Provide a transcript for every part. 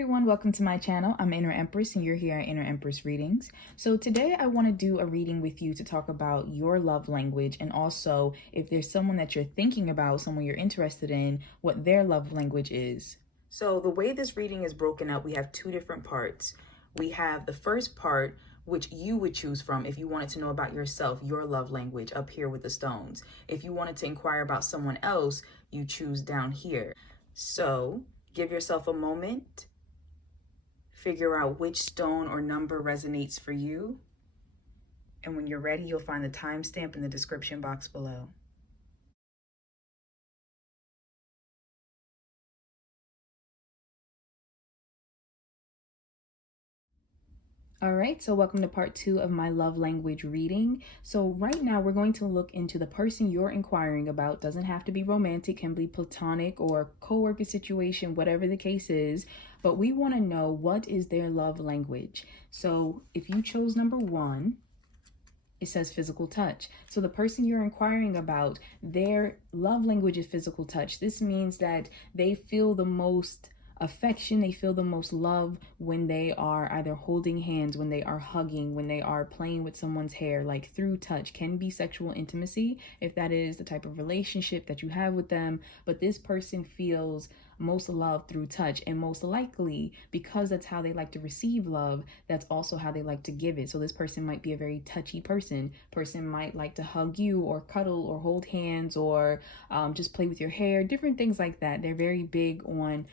everyone, welcome to my channel. I'm Inner Empress and you're here at Inner Empress Readings. So today I want to do a reading with you to talk about your love language, and also if there's someone that you're thinking about, someone you're interested in, what their love language is. So the way this reading is broken up, we have two different parts. We have the first part, which you would choose from if you wanted to know about yourself, your love language, up here with the stones. If you wanted to inquire about someone else, you choose down here. So give yourself a moment. Figure out which stone or number resonates for you. And when you're ready, you'll find the timestamp in the description box below. All right, so welcome to part 2 of my love language reading. So right now we're going to look into the person you're inquiring about. Doesn't have to be romantic, can be platonic or co-worker situation, whatever the case is. But we want to know, what is their love language? So if you chose number 1, it says physical touch. So the person you're inquiring about, their love language is physical touch. This means that they feel the most affection, they feel the most love when they are either holding hands, when they are hugging, when they are playing with someone's hair, like through touch. Can be sexual intimacy if that is the type of relationship that you have with them, but this person feels most love through touch, and most likely because that's how they like to receive love, that's also how they like to give it. So this person might be a very touchy person. Person might like to hug you or cuddle or hold hands or just play with your hair, different things like that. They're very big on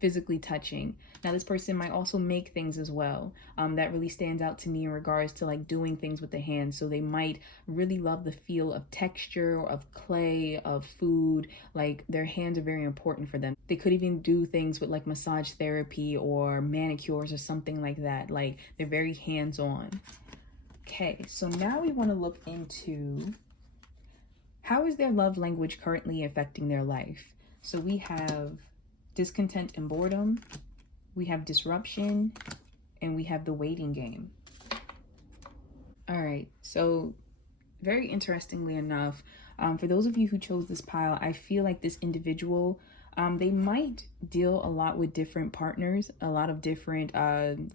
physically touching. Now this person might also make things as well. That really stands out to me in regards to like doing things with the hands. So they might really love the feel of texture, of clay, of food. Like their hands are very important for them. They could even do things with like massage therapy or manicures or something like that. Like they're very hands-on. Okay, so now we want to look into how is their love language currently affecting their life. So we have discontent and boredom, we have disruption, and we have the waiting game. All right, so very interestingly enough, for those of you who chose this pile, I feel like this individual, they might deal a lot with different partners, a lot of different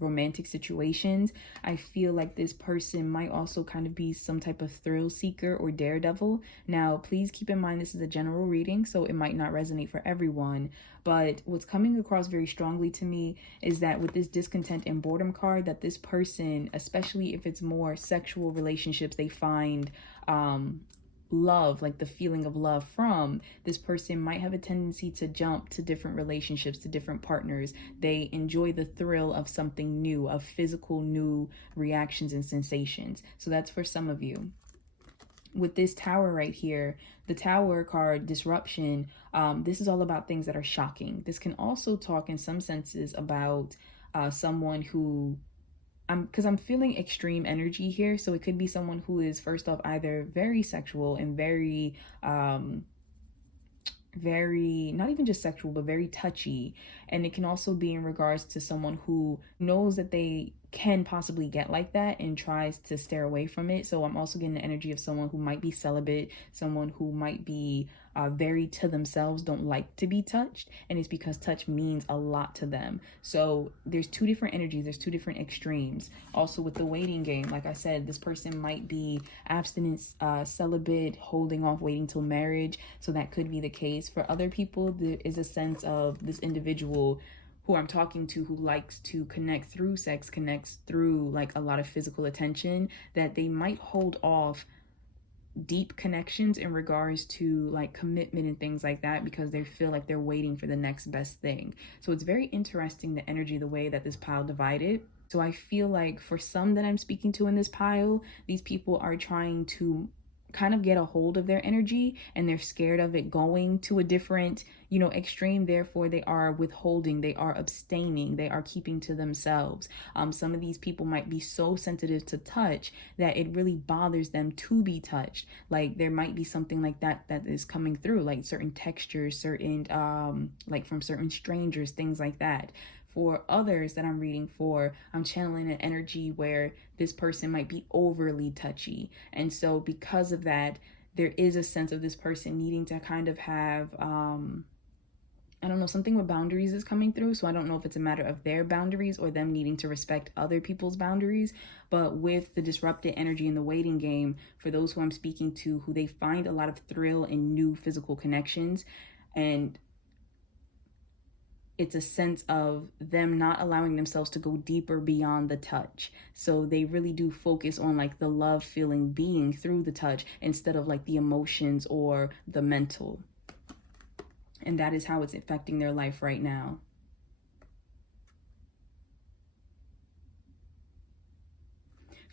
romantic situations. I feel like this person might also kind of be some type of thrill seeker or daredevil. Now, please keep in mind this is a general reading, so it might not resonate for everyone. But what's coming across very strongly to me is that with this discontent and boredom card, that this person, especially if it's more sexual relationships, they find love, like the feeling of love from this person, might have a tendency to jump to different relationships, to different partners. They enjoy the thrill of something new, of physical new reactions and sensations. So that's for some of you. With this tower right here, the tower card, disruption, this is all about things that are shocking. This can also talk in some senses about someone who, because I'm feeling extreme energy here. So it could be someone who is, first off, either very sexual and very not even just sexual, but very touchy. And it can also be in regards to someone who knows that they can possibly get like that and tries to steer away from it. So I'm also getting the energy of someone who might be celibate, someone who might be very to themselves, don't like to be touched, and it's because touch means a lot to them. So there's two different energies, there's two different extremes. Also with the waiting game, like I said, this person might be abstinence, celibate, holding off, waiting till marriage. So that could be the case. For other people, there is a sense of this individual who I'm talking to, who likes to connect through sex, connects through like a lot of physical attention, that they might hold off deep connections in regards to like commitment and things like that, because they feel like they're waiting for the next best thing. So it's very interesting, the energy, the way that this pile divided. So I feel like for some that I'm speaking to in this pile, these people are trying to kind of get a hold of their energy, and they're scared of it going to a different, extreme. Therefore, they are withholding, they are abstaining, they are keeping to themselves. Some of these people might be so sensitive to touch that it really bothers them to be touched. Like there might be something like that is coming through, like certain textures, certain like from certain strangers, things like that. For others that I'm reading for, I'm channeling an energy where this person might be overly touchy. And so because of that, there is a sense of this person needing to kind of have I don't know, something with boundaries is coming through. So I don't know if it's a matter of their boundaries or them needing to respect other people's boundaries. But with the disrupted energy in the waiting game, for those who I'm speaking to, who they find a lot of thrill in new physical connections, and it's a sense of them not allowing themselves to go deeper beyond the touch. So they really do focus on like the love feeling being through the touch instead of like the emotions or the mental. And that is how it's affecting their life right now.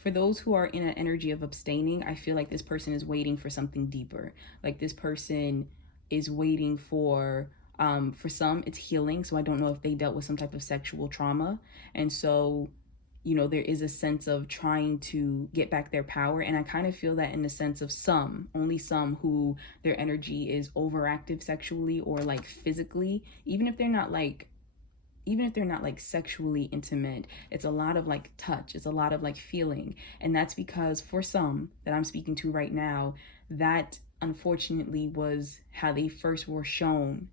For those who are in an energy of abstaining, I feel like this person is waiting for something deeper. Like this person is waiting for some, it's healing. So I don't know if they dealt with some type of sexual trauma. And so, you know, there is a sense of trying to get back their power. And I kind of feel that in the sense of some, only some who their energy is overactive sexually or like physically, even if they're not like sexually intimate, it's a lot of like touch, it's a lot of like feeling. And that's because for some that I'm speaking to right now, that unfortunately was how they first were shown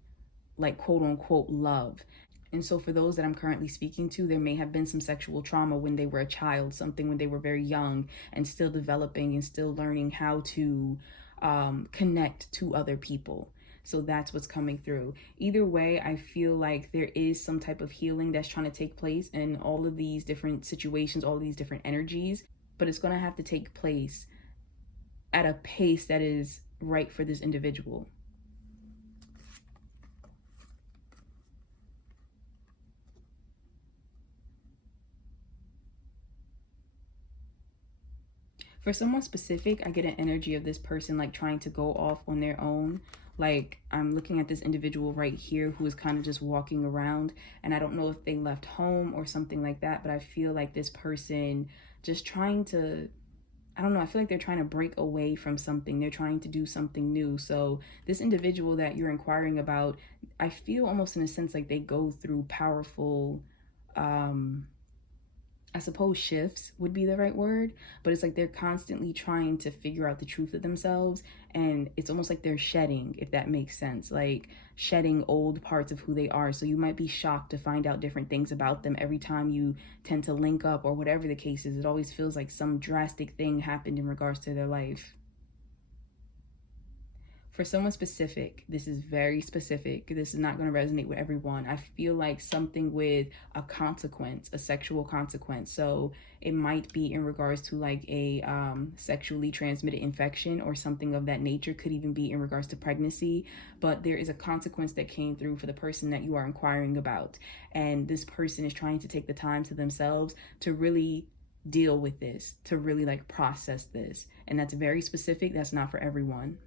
like quote unquote love. And so for those that I'm currently speaking to, there may have been some sexual trauma when they were a child, something when they were very young and still developing and still learning how to connect to other people. So that's what's coming through. Either way, I feel like there is some type of healing that's trying to take place in all of these different situations, all of these different energies, but it's going to have to take place at a pace that is right for this individual. For someone specific, I get an energy of this person like trying to go off on their own. Like I'm looking at this individual right here who is kind of just walking around, and I don't know if they left home or something like that, but I feel like this person just trying to, I don't know, I feel like they're trying to break away from something. They're trying to do something new. So this individual that you're inquiring about, I feel almost in a sense like they go through powerful I suppose shifts would be the right word, but it's like they're constantly trying to figure out the truth of themselves. And it's almost like they're shedding, if that makes sense, like shedding old parts of who they are. So you might be shocked to find out different things about them every time you tend to link up or whatever the case is. It always feels like some drastic thing happened in regards to their life. For someone specific, this is very specific. This is not going to resonate with everyone. I feel like something with a consequence, a sexual consequence. So it might be in regards to like a sexually transmitted infection or something of that nature. Could even be in regards to pregnancy. But there is a consequence that came through for the person that you are inquiring about. And this person is trying to take the time to themselves to really deal with this, to really like process this. And that's very specific. That's not for everyone.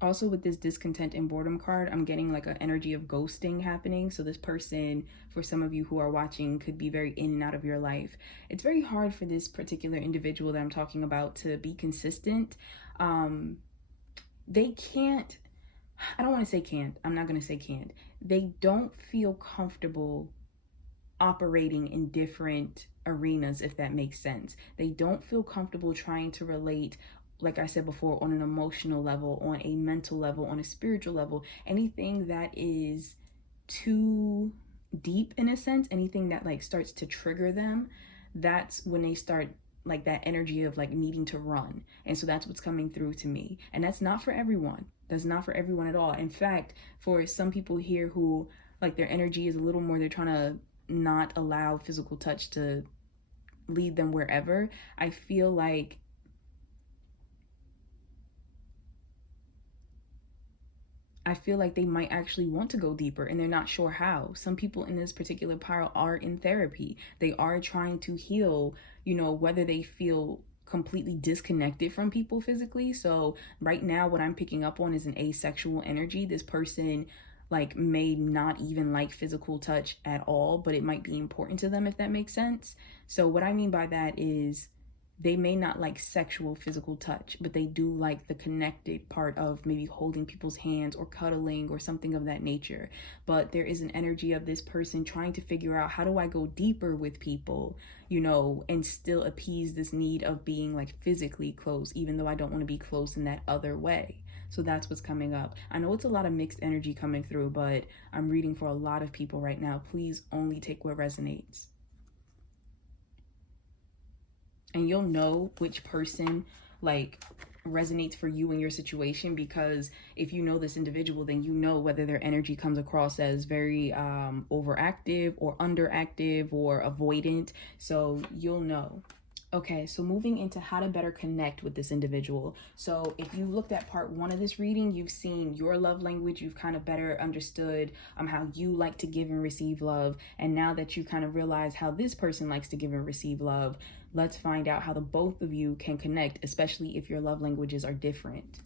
Also with this discontent and boredom card, I'm getting like an energy of ghosting happening. So this person, for some of you who are watching, could be very in and out of your life. It's very hard for this particular individual that I'm talking about to be consistent. They can't, I don't want to say can't, I'm not going to say can't. They don't feel comfortable operating in different arenas, if that makes sense. They don't feel comfortable trying to relate, like I said before, on an emotional level, on a mental level, on a spiritual level. Anything that is too deep in a sense, anything that like starts to trigger them, that's when they start like that energy of like needing to run. And so that's what's coming through to me. And that's not for everyone. That's not for everyone at all. In fact, for some people here who like their energy is a little more, they're trying to not allow physical touch to lead them wherever. I feel like they might actually want to go deeper and they're not sure how. Some people in this particular pile are in therapy. They are trying to heal, you know, whether they feel completely disconnected from people physically. So right now what I'm picking up on is an asexual energy. This person like may not even like physical touch at all, but it might be important to them, if that makes sense. So what I mean by that is they may not like sexual physical touch, but they do like the connected part of maybe holding people's hands or cuddling or something of that nature. But there is an energy of this person trying to figure out, how do I go deeper with people, you know, and still appease this need of being like physically close, even though I don't want to be close in that other way. So that's what's coming up. I know it's a lot of mixed energy coming through, but I'm reading for a lot of people right now. Please only take what resonates. And you'll know which person like resonates for you in your situation, because if you know this individual, then you know whether their energy comes across as very overactive or underactive or avoidant. So you'll know. Okay, so moving into how to better connect with this individual. So if you looked at part 1 of this reading, you've seen your love language, you've kind of better understood how you like to give and receive love. And now that you kind of realize how this person likes to give and receive love, let's find out how the both of you can connect, especially if your love languages are different.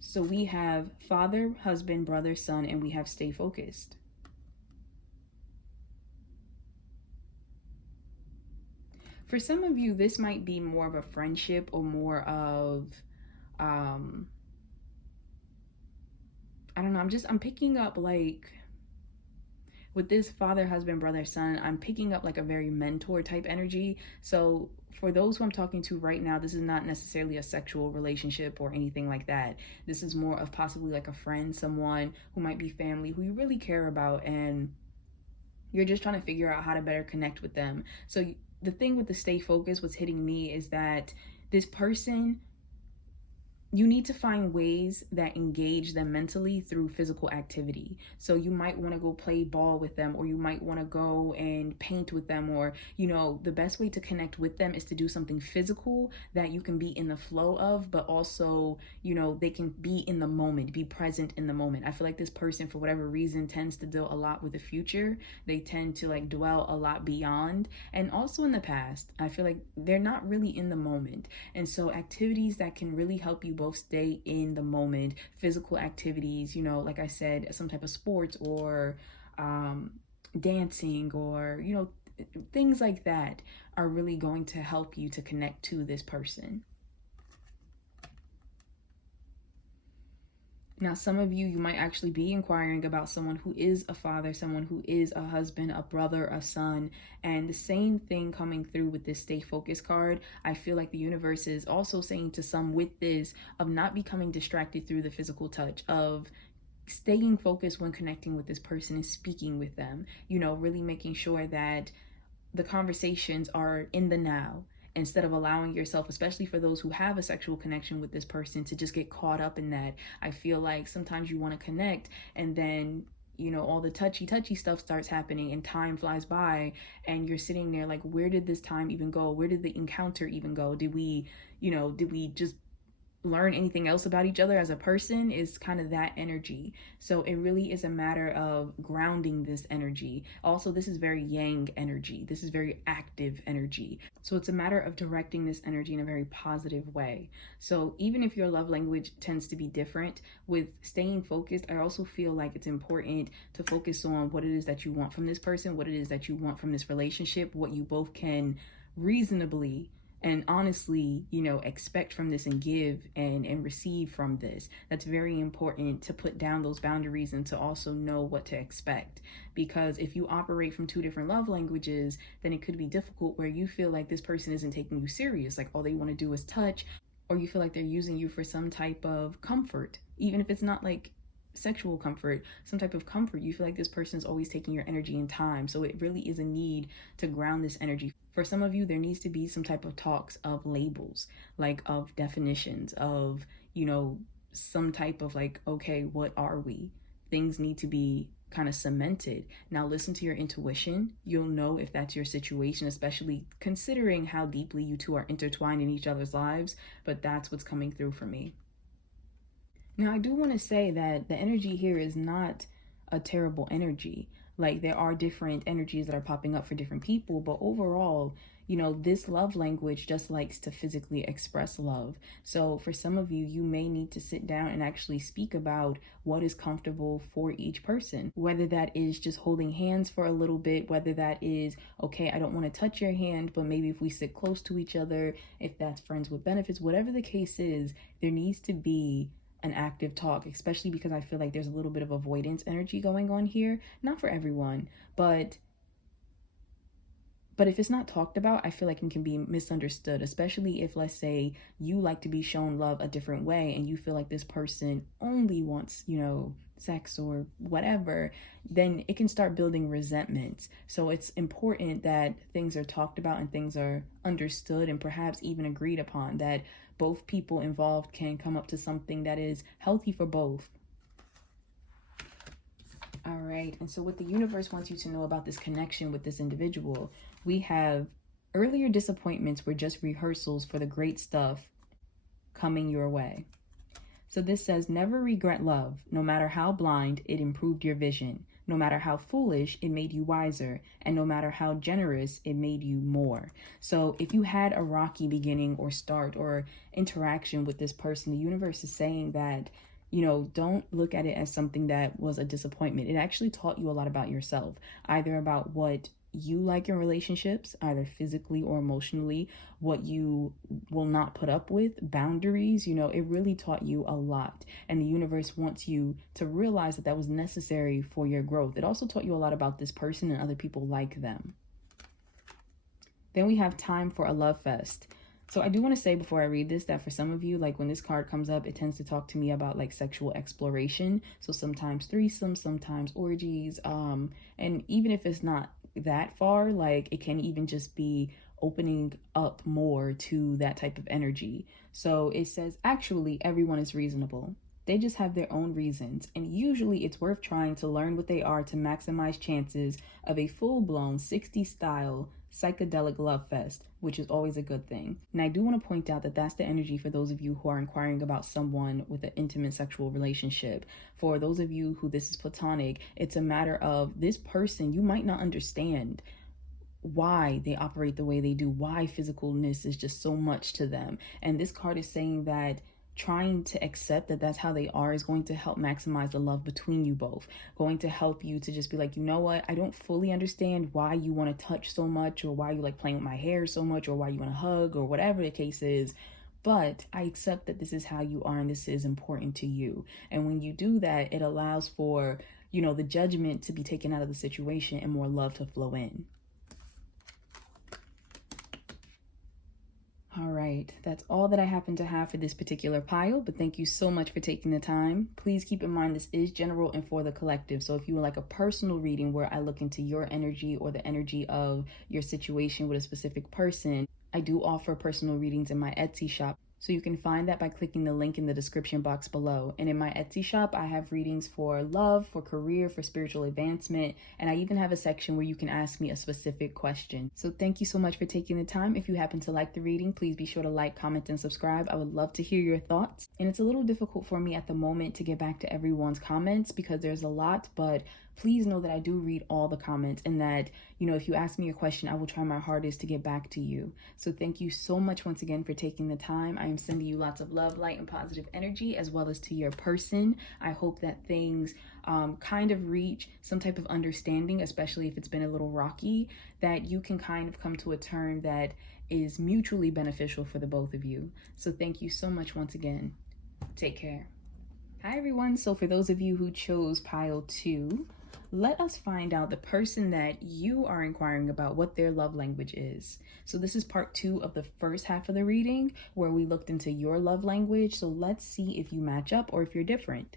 So we have father, husband, brother, son, and we have stay focused. For some of you, this might be more of a friendship or more of, I don't know, I'm picking up like, with this father, husband, brother, son, I'm picking up like a very mentor type energy. So for those who I'm talking to right now, this is not necessarily a sexual relationship or anything like that. This is more of possibly like a friend, someone who might be family, who you really care about, and you're just trying to figure out how to better connect with them. So the thing with the stay focused, what's hitting me is that this person, you need to find ways that engage them mentally through physical activity. So you might want to go play ball with them, or you might want to go and paint with them, or, you know, the best way to connect with them is to do something physical that you can be in the flow of, but also, you know, they can be in the moment, be present in the moment. I feel like this person, for whatever reason, tends to deal a lot with the future. They tend to like dwell a lot beyond, and also in the past. I feel like they're not really in the moment. And so activities that can really help you both stay in the moment, physical activities, you know, like I said, some type of sports or dancing, or, you know, things like that are really going to help you to connect to this person. Now, some of you might actually be inquiring about someone who is a father, someone who is a husband, a brother, a son, and the same thing coming through with this stay focused card. I feel like the universe is also saying to some with this of not becoming distracted through the physical touch, of staying focused when connecting with this person and speaking with them, you know, really making sure that the conversations are in the now, instead of allowing yourself, especially for those who have a sexual connection with this person, to just get caught up in that. I feel like sometimes you want to connect, and then, you know, all the touchy stuff starts happening and time flies by, and you're sitting there like, where did this time even go? Where did the encounter even go? Did we just learn anything else about each other as a person? Is kind of that energy. So it really is a matter of grounding this energy. Also, this is very yang energy. This is very active energy. So it's a matter of directing this energy in a very positive way. So even if your love language tends to be different, with staying focused, I also feel like it's important to focus on what it is that you want from this person, what it is that you want from this relationship, what you both can reasonably and honestly, you know, expect from this and give and receive from this. That's very important, to put down those boundaries and to also know what to expect. Because if you operate from 2 different love languages, then it could be difficult where you feel like this person isn't taking you serious, like all they want to do is touch, or you feel like they're using you for some type of comfort, even if it's not like sexual comfort, some type of comfort. You feel like this person is always taking your energy and time. So it really is a need to ground this energy. For some of you, there needs to be some type of talks of labels, like of definitions of, you know, some type of like, okay, what are we? Things need to be kind of cemented. Now listen to your intuition. You'll know if that's your situation, especially considering how deeply you two are intertwined in each other's lives. But that's what's coming through for me. Now, I do want to say that the energy here is not a terrible energy. Like, there are different energies that are popping up for different people, but overall, you know, this love language just likes to physically express love. So for some of you, you may need to sit down and actually speak about what is comfortable for each person, whether that is just holding hands for a little bit, whether that is, okay, I don't want to touch your hand, but maybe if we sit close to each other, if that's friends with benefits, whatever the case is, there needs to be an active talk, especially because I feel like there's a little bit of avoidance energy going on here. Not for everyone, but if it's not talked about, I feel like it can be misunderstood, especially if, let's say, you like to be shown love a different way and you feel like this person only wants, you know, sex or whatever, then it can start building resentment. So it's important that things are talked about and things are understood and perhaps even agreed upon, that both people involved can come up to something that is healthy for both. All right, and so what the universe wants you to know about this connection with this individual, we have earlier disappointments were just rehearsals for the great stuff coming your way. So this says, never regret love. No matter how blind, it improved your vision. No matter how foolish, it made you wiser. And no matter how generous, it made you more. So if you had a rocky beginning or start or interaction with this person, the universe is saying that, you know, don't look at it as something that was a disappointment. It actually taught you a lot about yourself, either about what you like in relationships, either physically or emotionally, what you will not put up with, boundaries. You know, it really taught you a lot. And the universe wants you to realize that that was necessary for your growth. It also taught you a lot about this person and other people like them. Then we have time for a love fest. So I do want to say before I read this that for some of you, like when this card comes up, it tends to talk to me about like sexual exploration. So sometimes threesomes, sometimes orgies. And even if it's not that far, like it can even just be opening up more to that type of energy. So it says, actually, everyone is reasonable. They just have their own reasons. And usually it's worth trying to learn what they are to maximize chances of a full-blown 60s style psychedelic love fest, which is always a good thing. And I do want to point out that that's the energy for those of you who are inquiring about someone with an intimate sexual relationship. For those of you who this is platonic, it's a matter of this person, you might not understand why they operate the way they do, why physicalness is just so much to them. And this card is saying that trying to accept that that's how they are is going to help maximize the love between you both, going to help you to just be like, you know what, I don't fully understand why you want to touch so much, or why you like playing with my hair so much, or why you want to hug, or whatever the case is, but I accept that this is how you are and this is important to you. And when you do that, it allows for, you know, the judgment to be taken out of the situation and more love to flow in. All right, that's all that I happen to have for this particular pile, but thank you so much for taking the time. Please keep in mind this is general and for the collective. So if you would like a personal reading where I look into your energy or the energy of your situation with a specific person, I do offer personal readings in my Etsy shop. So you can find that by clicking the link in the description box below. And in my Etsy shop, I have readings for love, for career, for spiritual advancement, and I even have a section where you can ask me a specific question. So thank you so much for taking the time. If you happen to like the reading, please be sure to like, comment, and subscribe. I would love to hear your thoughts. And it's a little difficult for me at the moment to get back to everyone's comments because there's a lot, but please know that I do read all the comments and that, you know, if you ask me a question, I will try my hardest to get back to you. So thank you so much once again for taking the time. I am sending you lots of love, light, and positive energy, as well as to your person. I hope that things kind of reach some type of understanding, especially if it's been a little rocky, that you can kind of come to a term that is mutually beneficial for the both of you. So thank you so much once again. Take care. Hi everyone. So for those of you who chose pile 2, let us find out the person that you are inquiring about, what their love language is. So this is part 2 of the first half of the reading where we looked into your love language. So let's see if you match up or if you're different.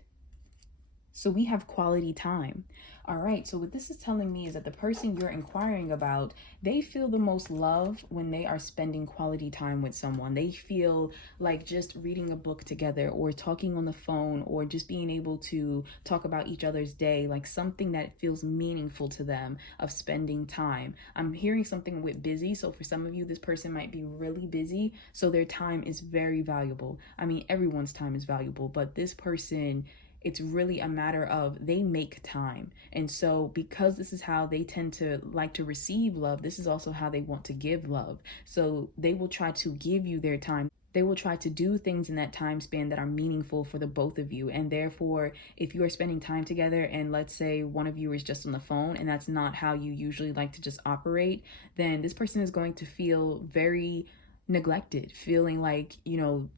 So we have quality time. All right, so what this is telling me is that the person you're inquiring about, they feel the most love when they are spending quality time with someone. They feel like just reading a book together or talking on the phone or just being able to talk about each other's day, like something that feels meaningful to them of spending time. I'm hearing something with busy. So for some of you, this person might be really busy. So their time is very valuable. I mean, everyone's time is valuable, but this person it's really a matter of they make time. And so because this is how they tend to like to receive love, this is also how they want to give love. So they will try to give you their time. They will try to do things in that time span that are meaningful for the both of you. And therefore, if you are spending time together and let's say one of you is just on the phone and that's not how you usually like to just operate, then this person is going to feel very neglected, feeling like, you know,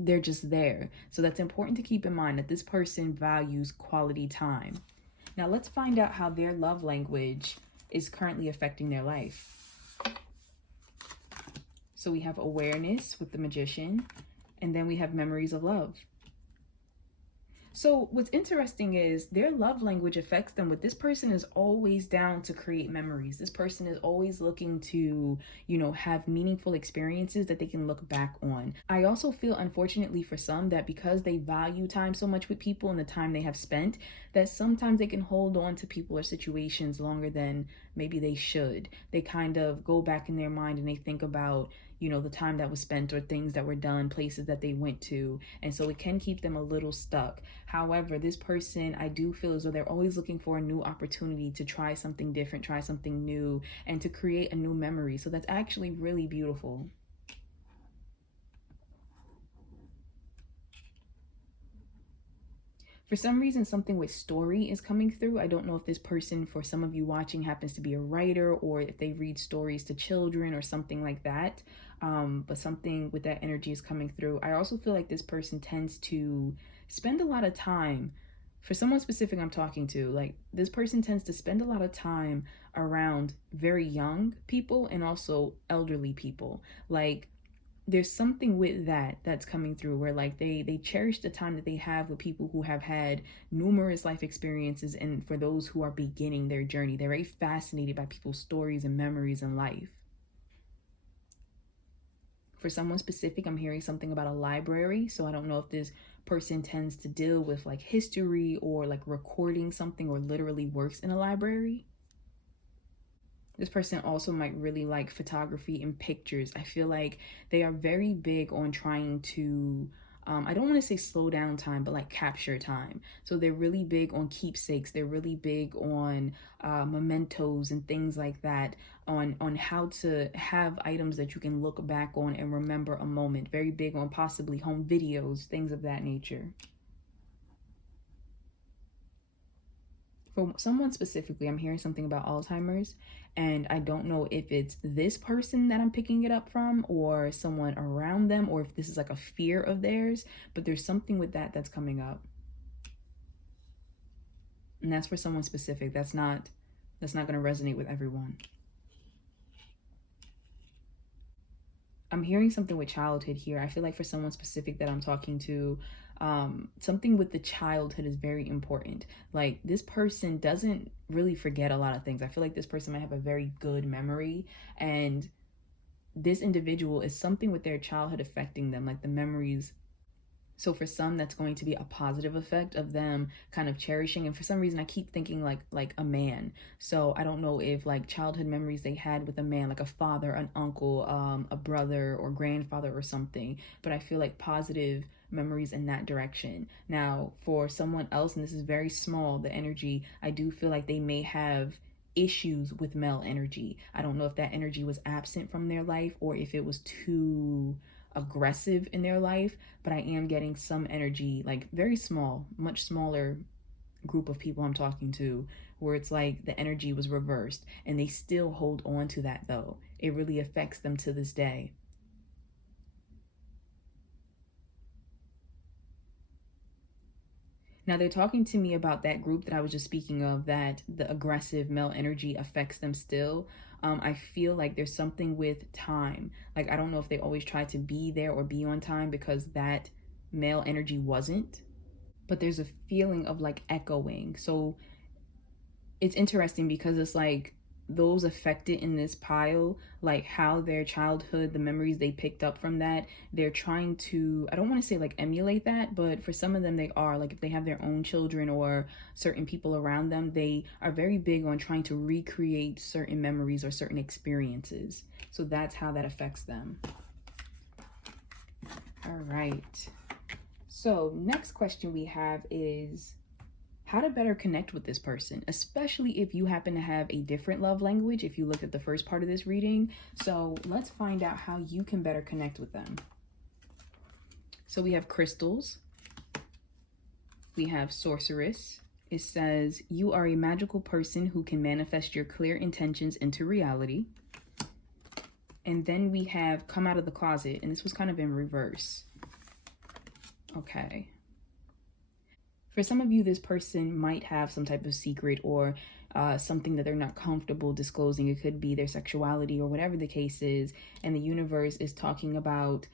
they're just there. So that's important to keep in mind, that this person values quality time. Now let's find out how their love language is currently affecting their life. So we have awareness with the Magician, and then we have memories of love. So what's interesting is their love language affects them, but this person is always down to create memories. This person is always looking to, you know, have meaningful experiences that they can look back on. I also feel, unfortunately for some, that because they value time so much with people and the time they have spent, that sometimes they can hold on to people or situations longer than maybe they should. They kind of go back in their mind and they think about, you know, the time that was spent or things that were done, places that they went to. And so it can keep them a little stuck. However, this person, I do feel as though they're always looking for a new opportunity to try something different, try something new, and to create a new memory. So that's actually really beautiful. For some reason, something with story is coming through. I don't know if this person, for some of you watching, happens to be a writer or if they read stories to children or something like that. But something with that energy is coming through. I also feel like this person tends to spend a lot of time, for someone specific I'm talking to, like this person tends to spend a lot of time around very young people and also elderly people. Like there's something with that that's coming through where like they cherish the time that they have with people who have had numerous life experiences, and for those who are beginning their journey, they're very fascinated by people's stories and memories in life. For someone specific, I'm hearing something about a library. So I don't know if this person tends to deal with like history or like recording something or literally works in a library. This person also might really like photography and pictures. I feel like they are very big on trying to, I don't want to say slow down time, but like capture time. So they're really big on keepsakes. They're really big on mementos and things like that, on how to have items that you can look back on and remember a moment. Very big on possibly home videos, things of that nature. For someone specifically, I'm hearing something about Alzheimer's, and I don't know if it's this person that I'm picking it up from or someone around them, or if this is like a fear of theirs, but there's something with that that's coming up. And that's for someone specific. That's not going to resonate with everyone. I'm hearing something with childhood here. I feel like for someone specific that I'm talking to, something with the childhood is very important. Like this person doesn't really forget a lot of things. I feel like this person might have a very good memory, and this individual is something with their childhood affecting them, like the memories. So for some, that's going to be a positive effect of them kind of cherishing. And for some reason, I keep thinking like a man. So I don't know if like childhood memories they had with a man, like a father, an uncle, a brother or grandfather or something. But I feel like positive memories in that direction. Now, for someone else, and this is very small, the energy, I do feel like they may have issues with male energy. I don't know if that energy was absent from their life or if it was too aggressive in their life, but I am getting some energy, like very small, much smaller group of people I'm talking to, where it's like the energy was reversed and they still hold on to that though. It really affects them to this day. Now they're talking to me about that group that I was just speaking of, that the aggressive male energy affects them still. I feel like there's something with time. Like, I don't know if they always try to be there or be on time because that male energy wasn't, but there's a feeling of like echoing. So it's interesting because it's like those affected in this pile, like how their childhood, the memories they picked up from that, they're trying to, I don't want to say like emulate that, but for some of them they are, like if they have their own children or certain people around them, they are very big on trying to recreate certain memories or certain experiences. So that's how that affects them. All right. So next question we have is how to better connect with this person, especially if you happen to have a different love language, if you look at the first part of this reading. So let's find out how you can better connect with them. So we have crystals. We have sorceress. It says, you are a magical person who can manifest your clear intentions into reality. And then we have come out of the closet, and this was kind of in reverse. Okay. For some of you, this person might have some type of secret or something that they're not comfortable disclosing. It could be their sexuality or whatever the case is. And the universe is talking about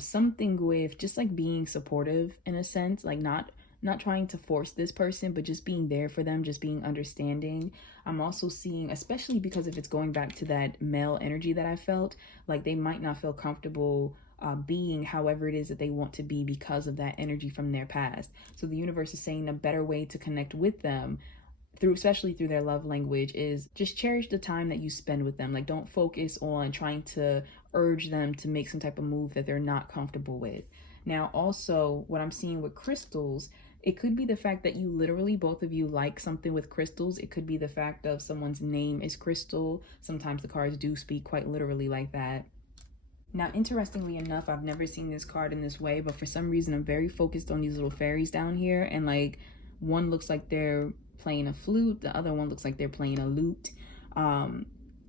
something with just like being supportive in a sense, like not trying to force this person, but just being there for them, just being understanding. I'm also seeing, especially because if it's going back to that male energy that I felt, like they might not feel comfortable being however it is that they want to be because of that energy from their past. So the universe is saying a better way to connect with them through, especially through their love language, is just cherish the time that you spend with them. Like, don't focus on trying to urge them to make some type of move that they're not comfortable with. Now, also what I'm seeing with crystals, it could be the fact that you literally, both of you, like something with crystals. It could be the fact of someone's name is crystal. Sometimes the cards do speak quite literally like that. Now, interestingly enough, I've never seen this card in this way, but for some reason I'm very focused on these little fairies down here, and like one looks like they're playing a flute, the other one looks like they're playing a lute.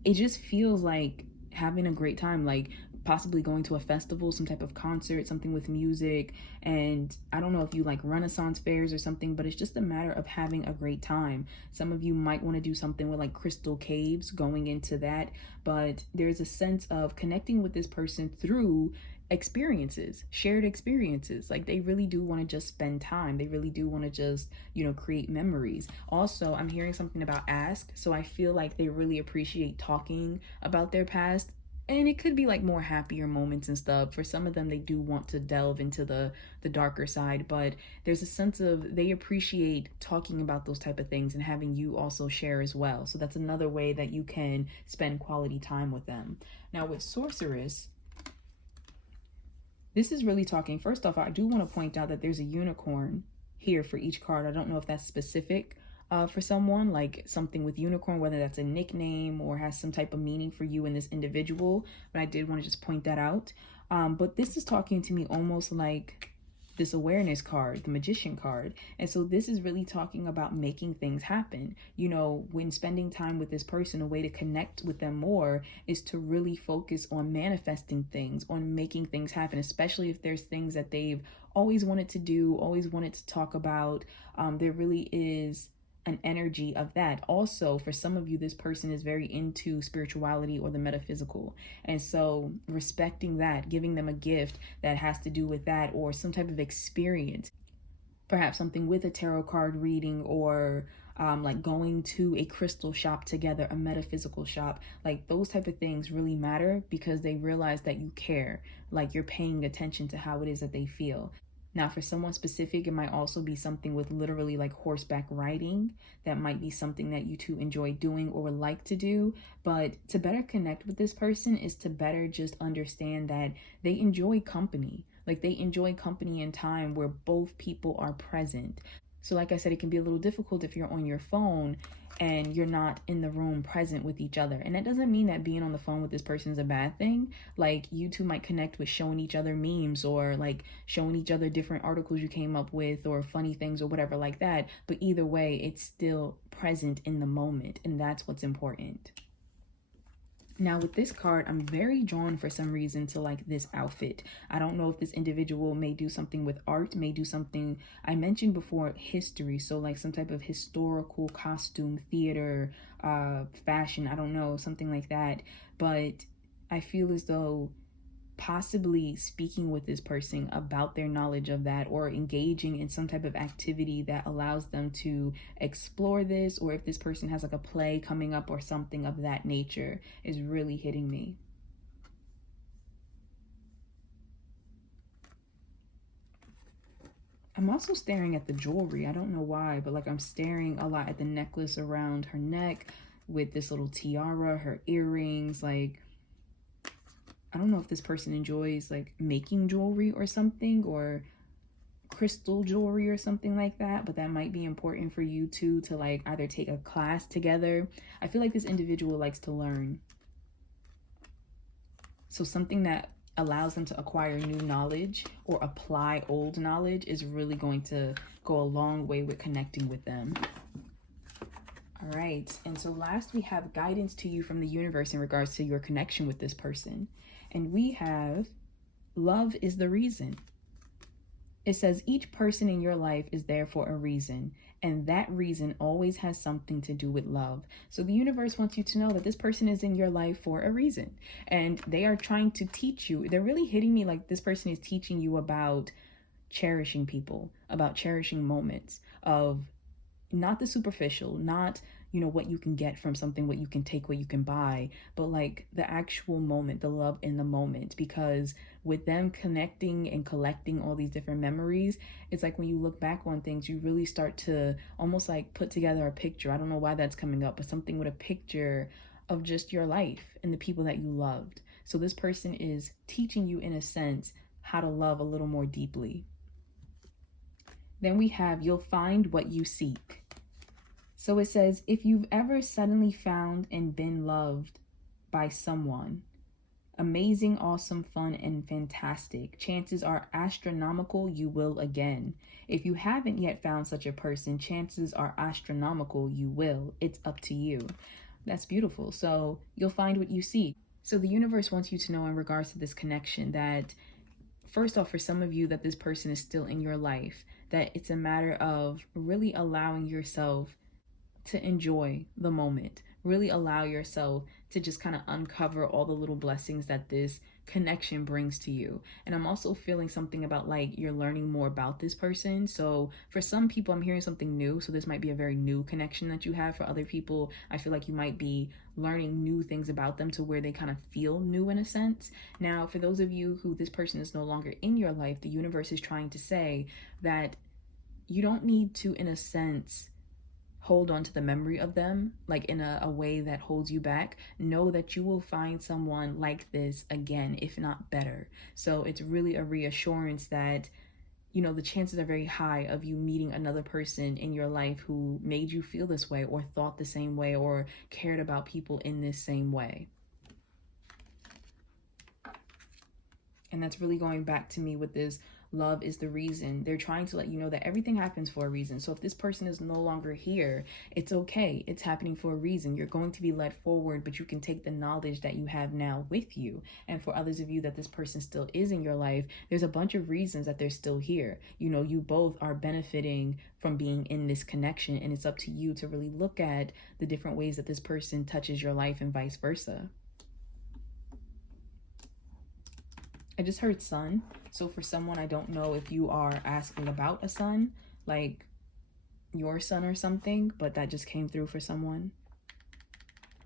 It just feels like having a great time, like possibly going to a festival, some type of concert, something with music. And I don't know if you like Renaissance fairs or something, but it's just a matter of having a great time. Some of you might want to do something with like crystal caves, going into that, but there's a sense of connecting with this person through experiences, shared experiences. Like they really do want to just spend time. They really do want to just, you know, create memories. Also, I'm hearing something about ask. So I feel like they really appreciate talking about their past. And it could be like more happier moments and stuff. For some of them, they do want to delve into the darker side, but there's a sense of they appreciate talking about those type of things and having you also share as well. So that's another way that you can spend quality time with them. Now with sorceress, this is really talking. First off, I do want to point out that there's a unicorn here for each card. I don't know if that's specific for someone, like something with unicorn, whether that's a nickname or has some type of meaning for you and this individual, but I did want to just point that out. But this is talking to me almost like this awareness card, the magician card. And so this is really talking about making things happen. You know, when spending time with this person, a way to connect with them more is to really focus on manifesting things, on making things happen, especially if there's things that they've always wanted to do, always wanted to talk about. There really is an energy of that. Also, for some of you, this person is very into spirituality or the metaphysical. And so respecting that, giving them a gift that has to do with that or some type of experience, perhaps something with a tarot card reading or like going to a crystal shop together, a metaphysical shop, like those type of things really matter because they realize that you care, like you're paying attention to how it is that they feel. Now, for someone specific, it might also be something with literally like horseback riding. That might be something that you two enjoy doing or would like to do. But to better connect with this person is to better just understand that they enjoy company. Like they enjoy company and time where both people are present. So like I said, it can be a little difficult if you're on your phone and you're not in the room present with each other. And that doesn't mean that being on the phone with this person is a bad thing. Like you two might connect with showing each other memes or like showing each other different articles you came up with or funny things or whatever like that. But either way, it's still present in the moment, and that's what's important. Now with this card, I'm very drawn for some reason to like this outfit. I don't know if this individual may do something with art, may do something, I mentioned before, history. So like some type of historical costume, theater, fashion, I don't know, something like that. But I feel as though possibly speaking with this person about their knowledge of that or engaging in some type of activity that allows them to explore this, or if this person has like a play coming up or something of that nature, is really hitting me. I'm also staring at the jewelry. I don't know why, but like I'm staring a lot at the necklace around her neck with this little tiara, her earrings. Like I don't know if this person enjoys like making jewelry or something, or crystal jewelry or something like that, but that might be important for you two to like either take a class together. I feel like this individual likes to learn. So something that allows them to acquire new knowledge or apply old knowledge is really going to go a long way with connecting with them. All right, and so last we have guidance to you from the universe in regards to your connection with this person. And we have love is the reason. It says each person in your life is there for a reason, and that reason always has something to do with love. So the universe wants you to know that this person is in your life for a reason, and they are trying to teach you. They're really hitting me like this person is teaching you about cherishing people, about cherishing moments of not the superficial, not, you know, what you can get from something, what you can take, what you can buy, but like the actual moment, the love in the moment. Because with them connecting and collecting all these different memories, it's like when you look back on things, you really start to almost like put together a picture. I don't know why that's coming up, but something with a picture of just your life and the people that you loved. So this person is teaching you, in a sense, how to love a little more deeply. Then we have, you'll find what you seek. So it says, if you've ever suddenly found and been loved by someone, amazing, awesome, fun, and fantastic, chances are astronomical you will again. If you haven't yet found such a person, chances are astronomical you will. It's up to you. That's beautiful. So you'll find what you seek. So the universe wants you to know in regards to this connection that, first off, for some of you, that this person is still in your life, that it's a matter of really allowing yourself to enjoy the moment, really allow yourself to just kind of uncover all the little blessings that this connection brings to you. And I'm also feeling something about like you're learning more about this person. So for some people, I'm hearing something new. So this might be a very new connection that you have. For other people, I feel like you might be learning new things about them to where they kind of feel new in a sense. Now, for those of you who this person is no longer in your life, the universe is trying to say that you don't need to, in a sense, hold on to the memory of them, like in a way that holds you back. Know that you will find someone like this again, if not better. So it's really a reassurance that, you know, the chances are very high of you meeting another person in your life who made you feel this way or thought the same way or cared about people in this same way. And that's really going back to me with this love is the reason. They're trying to let you know that everything happens for a reason. So if this person is no longer here, it's okay. It's happening for a reason. You're going to be led forward, but you can take the knowledge that you have now with you. And for others of you that this person still is in your life, there's a bunch of reasons that they're still here. You know, you both are benefiting from being in this connection, and it's up to you to really look at the different ways that this person touches your life and vice versa. I just heard sun. So for someone, I don't know if you are asking about a sun, like your son or something, but that just came through for someone.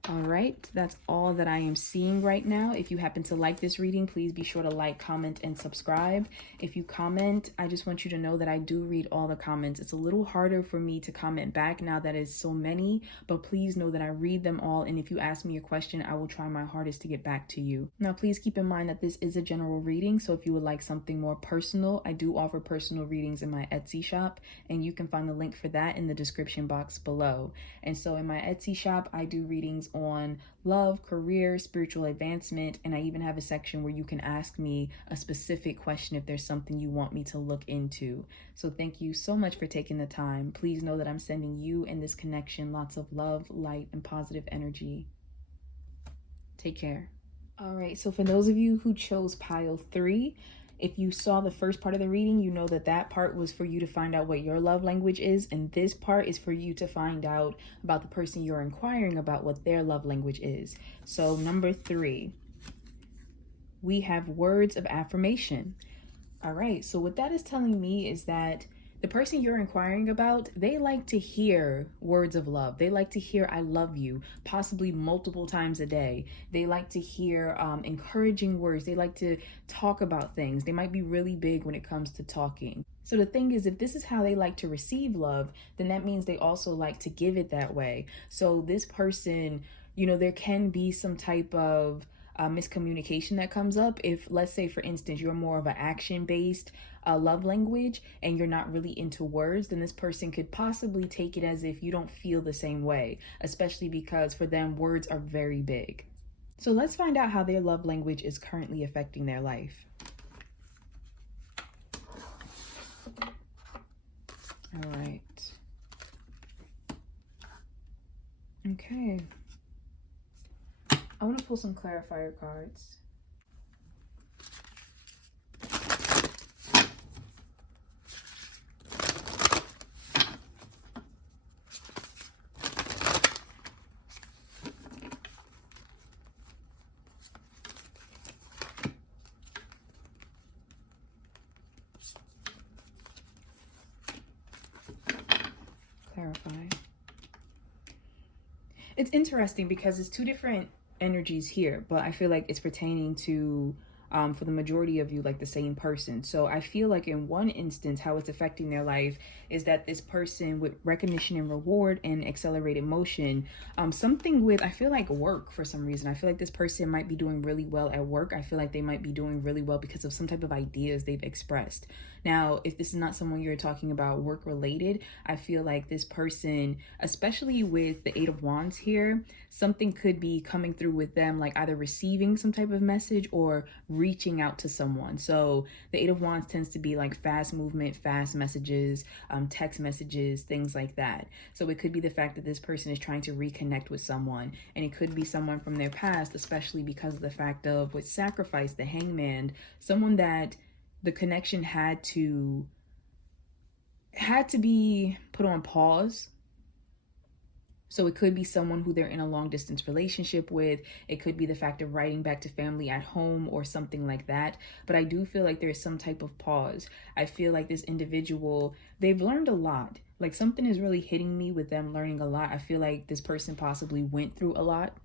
All right, that's all that I am seeing right now. If you happen to like this reading, please be sure to like, comment, and subscribe. If you comment, I just want you to know that I do read all the comments. It's a little harder for me to comment back now that it's so many, but please know that I read them all. And if you ask me a question, I will try my hardest to get back to you. Now, please keep in mind that this is a general reading. So if you would like something more personal, I do offer personal readings in my Etsy shop, and you can find the link for that in the description box below. And so in my Etsy shop, I do readings on love, career, spiritual advancement, and I even have a section where you can ask me a specific question if there's something you want me to look into. So thank you so much for taking the time. Please know that I'm sending you and this connection lots of love, light, and positive energy. Take care. All right, so for those of you who chose pile 3, if you saw the first part of the reading, you know that that part was for you to find out what your love language is. And this part is for you to find out about the person you're inquiring about, what their love language is. So number 3, we have words of affirmation. All right, so what that is telling me is that the person you're inquiring about, they like to hear words of love. They like to hear I love you, possibly multiple times a day. They like to hear encouraging words. They like to talk about things. They might be really big when it comes to talking. So the thing is, if this is how they like to receive love, then that means they also like to give it that way. So this person, you know, there can be some type of miscommunication that comes up. If, let's say, for instance, you're more of an action-based love language and you're not really into words, then this person could possibly take it as if you don't feel the same way, especially because for them, words are very big. So let's find out how their love language is currently affecting their life. All right. Okay. I want to pull some clarifier cards. Clarify. It's interesting because it's two different energies here, but I feel like it's pertaining to for the majority of you, like the same person. So I feel like in one instance, how it's affecting their life is that this person with recognition and reward and accelerated motion, something with, I feel like work for some reason. I feel like this person might be doing really well at work. I feel like they might be doing really well because of some type of ideas they've expressed. Now, if this is not someone you're talking about work related, I feel like this person, especially with the Eight of Wands here, something could be coming through with them, like either receiving some type of message or reaching out to someone. So the Eight of Wands tends to be like fast movement, fast messages, text messages, things like that. So it could be the fact that this person is trying to reconnect with someone, and it could be someone from their past, especially because of the fact of with sacrifice, the Hangman, someone that the connection had to be put on pause. So it could be someone who they're in a long distance relationship with. It could be the fact of writing back to family at home or something like that. But I do feel like there's some type of pause. I feel like this individual, they've learned a lot. Like something is really hitting me with them learning a lot. I feel like this person possibly went through a lot.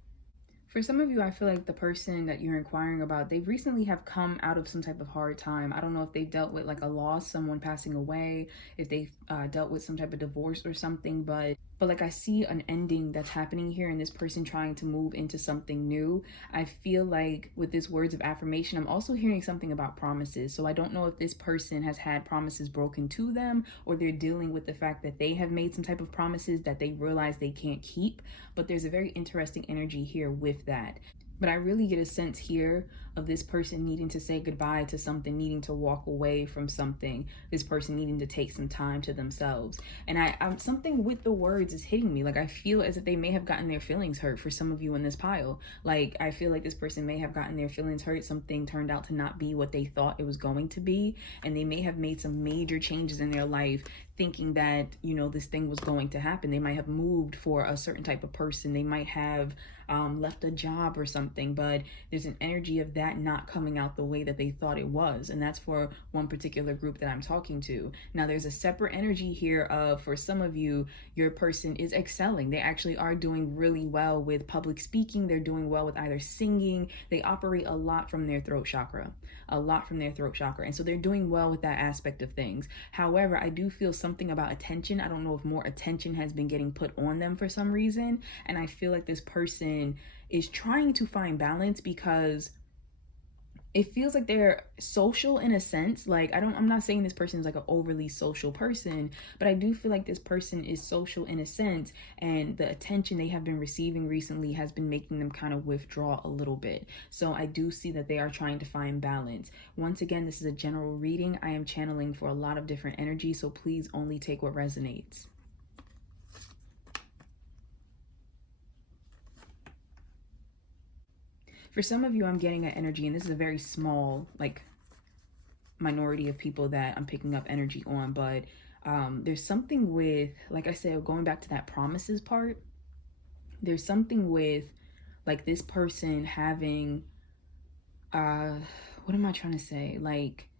For some of you, I feel like the person that you're inquiring about, they recently have come out of some type of hard time. I don't know if they've dealt with like a loss, someone passing away, if they've dealt with some type of divorce or something, but like I see an ending that's happening here and this person trying to move into something new. I feel like with this words of affirmation, I'm also hearing something about promises. So I don't know if this person has had promises broken to them or they're dealing with the fact that they have made some type of promises that they realize they can't keep. But there's a very interesting energy here with that. But I really get a sense here of this person needing to say goodbye to something, needing to walk away from something, this person needing to take some time to themselves. And I'm something with the words is hitting me. Like I feel as if they may have gotten their feelings hurt for some of you in this pile. Like I feel like this person may have gotten their feelings hurt. Something turned out to not be what they thought it was going to be. And they may have made some major changes in their life thinking that, you know, this thing was going to happen. They might have moved for a certain type of person. They might have left a job or something, but there's an energy of that not coming out the way that they thought it was. And that's for one particular group that I'm talking to. Now there's a separate energy here of, for some of you, your person is excelling. They actually are doing really well with public speaking. They're doing well with either singing. They operate a lot from their throat chakra, And so they're doing well with that aspect of things. However, I do feel something about attention. I don't know if more attention has been getting put on them for some reason. And I feel like this person is trying to find balance because it feels like they're social in a sense. Like I'm not saying this person is like an overly social person, but I do feel like this person is social in a sense, and the attention they have been receiving recently has been making them kind of withdraw a little bit. So I do see that they are trying to find balance. Once again, this is a general reading. I am channeling for a lot of different energies, so please only take what resonates. For some of you, I'm getting an energy, and this is a very small, like, minority of people that I'm picking up energy on, but there's something with, like I said, going back to that promises part, there's something with, like, this person having, what am I trying to say? Like,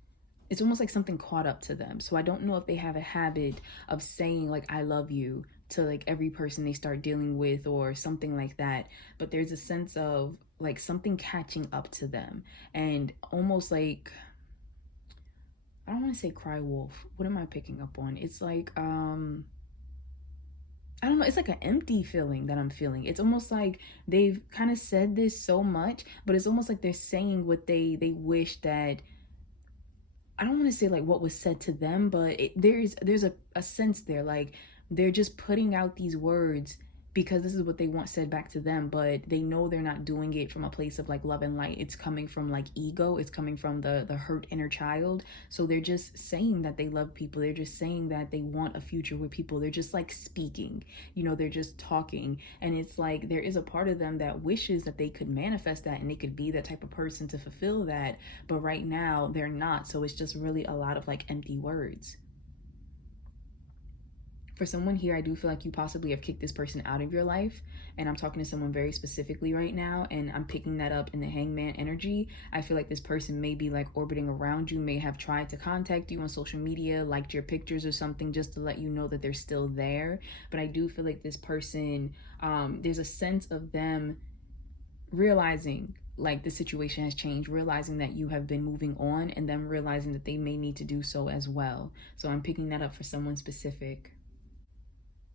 it's almost like something caught up to them. So I don't know if they have a habit of saying, like, I love you to, like, every person they start dealing with or something like that. But there's a sense of, like, something catching up to them, and almost like, I don't want to say cry wolf. What am I picking up on? It's like, I don't know, it's like an empty feeling that I'm feeling. It's almost like they've kind of said this so much, but it's almost like they're saying what they wish that, I don't want to say like what was said to them, but there's a sense there, like they're just putting out these words because this is what they want said back to them, but they know they're not doing it from a place of like love and light. It's coming from like ego. It's coming from the hurt inner child. So they're just saying that they love people. They're just saying that they want a future with people. They're just like speaking, you know, they're just talking. And it's like there is a part of them that wishes that they could manifest that and they could be that type of person to fulfill that. But right now they're not. So it's just really a lot of like empty words. For someone here, I do feel like you possibly have kicked this person out of your life. And I'm talking to someone very specifically right now, and I'm picking that up in the hangman energy. I feel like this person may be like orbiting around you, may have tried to contact you on social media, liked your pictures or something just to let you know that they're still there. But I do feel like this person, there's a sense of them realizing like the situation has changed, realizing that you have been moving on, and them realizing that they may need to do so as well. So I'm picking that up for someone specific.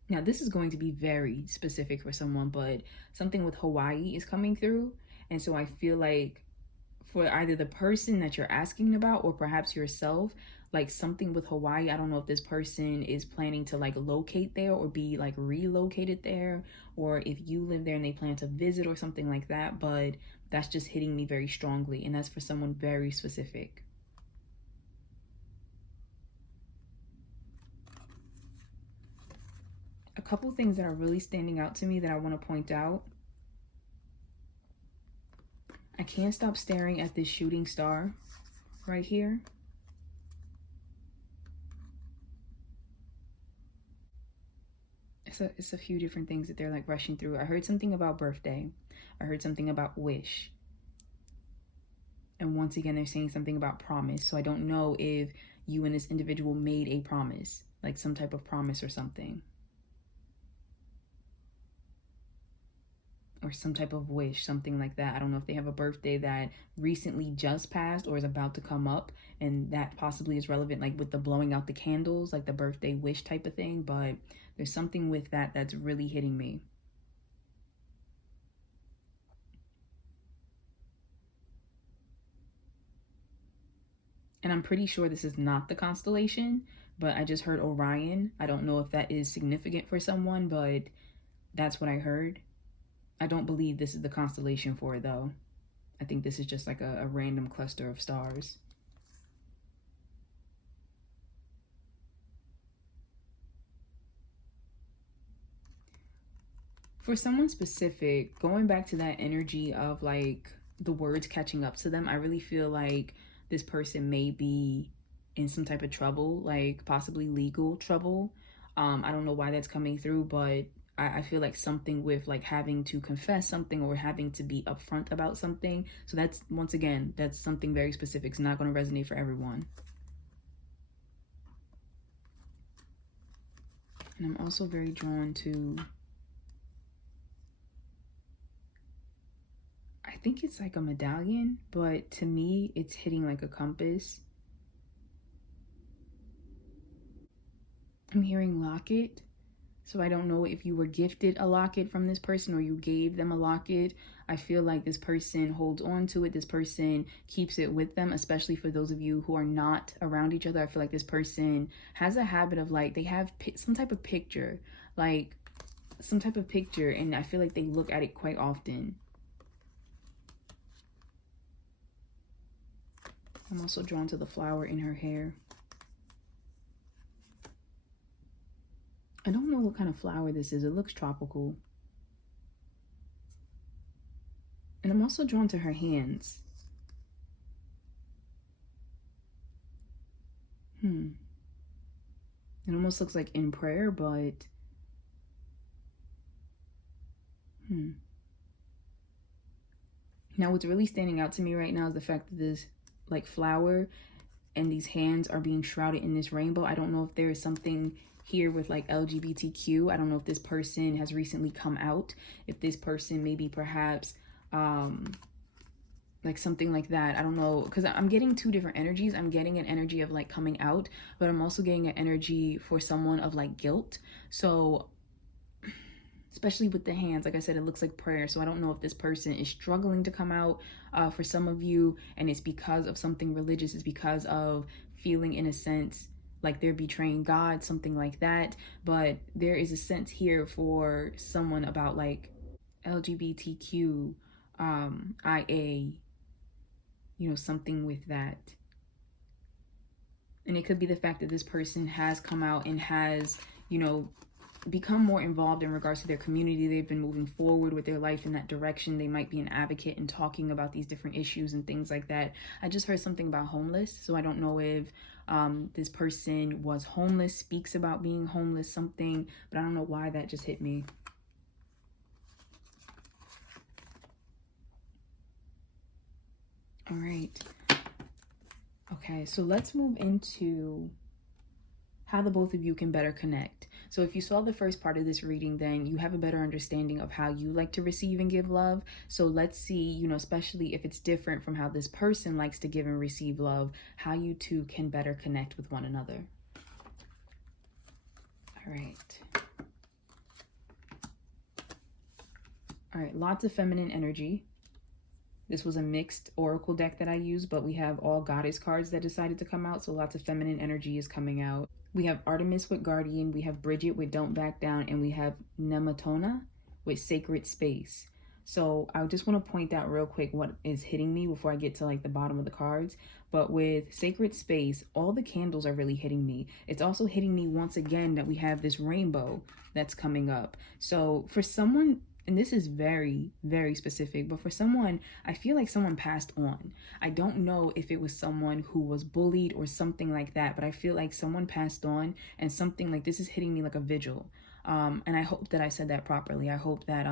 Now, this is going to be very specific for someone, but something with Hawaii is coming through. And so I feel like for either the person that you're asking about or perhaps yourself, like something with Hawaii, I don't know if this person is planning to like locate there or be like relocated there, or if you live there and they plan to visit or something like that, but that's just hitting me very strongly. And that's for someone very specific. A couple things that are really standing out to me that I want to point out. I can't stop staring at this shooting star right here. It's a few different things that they're like rushing through. I heard something about birthday. I heard something about wish. And once again, they're saying something about promise. So I don't know if you and this individual made a promise, like some type of promise or something. Or some type of wish, something like that. I don't know if they have a birthday that recently just passed or is about to come up, and that possibly is relevant, like with the blowing out the candles, like the birthday wish type of thing. But there's something with that that's really hitting me. And I'm pretty sure this is not the constellation, but I just heard Orion. I don't know if that is significant for someone, but that's what I heard. I don't believe this is the constellation for it, though. I think this is just like a random cluster of stars. For someone specific, going back to that energy of like the words catching up to them, I really feel like this person may be in some type of trouble, like possibly legal trouble. I don't know why that's coming through, but I feel like something with like having to confess something or having to be upfront about something. So that's, once again, that's something very specific. It's not going to resonate for everyone. And I'm also very drawn to, I think it's like a medallion, but to me, it's hitting like a compass. I'm hearing locket. So I don't know if you were gifted a locket from this person or you gave them a locket. I feel like this person holds on to it. This person keeps it with them, especially for those of you who are not around each other. I feel like this person has a habit of like, they have some type of picture, like some type of picture, and I feel like they look at it quite often. I'm also drawn to the flower in her hair. I don't know what kind of flower this is. It looks tropical. And I'm also drawn to her hands. It almost looks like in prayer, but Now what's really standing out to me right now is the fact that this like flower and these hands are being shrouded in this rainbow. I don't know if there is something here with like LGBTQ. I don't know if this person has recently come out, if this person maybe perhaps like something like that. I don't know, because I'm getting two different energies. I'm getting an energy of like coming out, but I'm also getting an energy for someone of like guilt. So especially with the hands. Like I said, it looks like prayer. So I don't know if this person is struggling to come out for some of you, and it's because of something religious. It's because of feeling, in a sense, like they're betraying God, something like that. But there is a sense here for someone about like LGBTQ, IA, something with that. And it could be the fact that this person has come out and has, become more involved in regards to their community. They've been moving forward with their life in that direction. They might be an advocate and talking about these different issues and things like that. I just heard something about homeless, so I don't know if this person was homeless, speaks about being homeless, something, but I don't know why that just hit me. All right. Okay, so let's move into how the both of you can better connect. So if you saw the first part of this reading, then you have a better understanding of how you like to receive and give love. So let's see, especially if it's different from how this person likes to give and receive love, how you two can better connect with one another. All right. All right, lots of feminine energy. This was a mixed oracle deck that I used, but we have all goddess cards that decided to come out, so lots of feminine energy is coming out. We have Artemis with Guardian, we have Bridget with Don't Back Down, and we have Nematona with Sacred Space. So I just want to point out real quick what is hitting me before I get to like the bottom of the cards. But with Sacred Space, all the candles are really hitting me. It's also hitting me once again that we have this rainbow that's coming up. So for someone, and this is very, very specific, but for someone, I feel like someone passed on. I don't know if it was someone who was bullied or something like that, but I feel like someone passed on, and something like this is hitting me like a vigil. And I hope that I said that properly. I hope that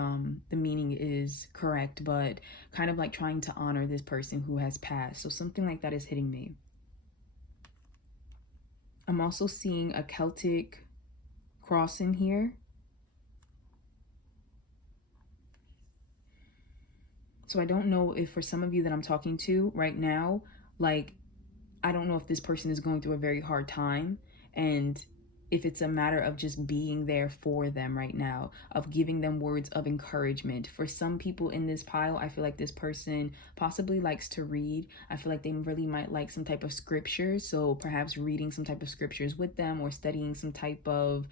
the meaning is correct, but kind of like trying to honor this person who has passed. So something like that is hitting me. I'm also seeing a Celtic cross in here. So I don't know if for some of you that I'm talking to right now, like, I don't know if this person is going through a very hard time, and if it's a matter of just being there for them right now, of giving them words of encouragement. For some people in this pile, I feel like this person possibly likes to read. I feel like they really might like some type of scriptures. So perhaps reading some type of scriptures with them, or studying some type of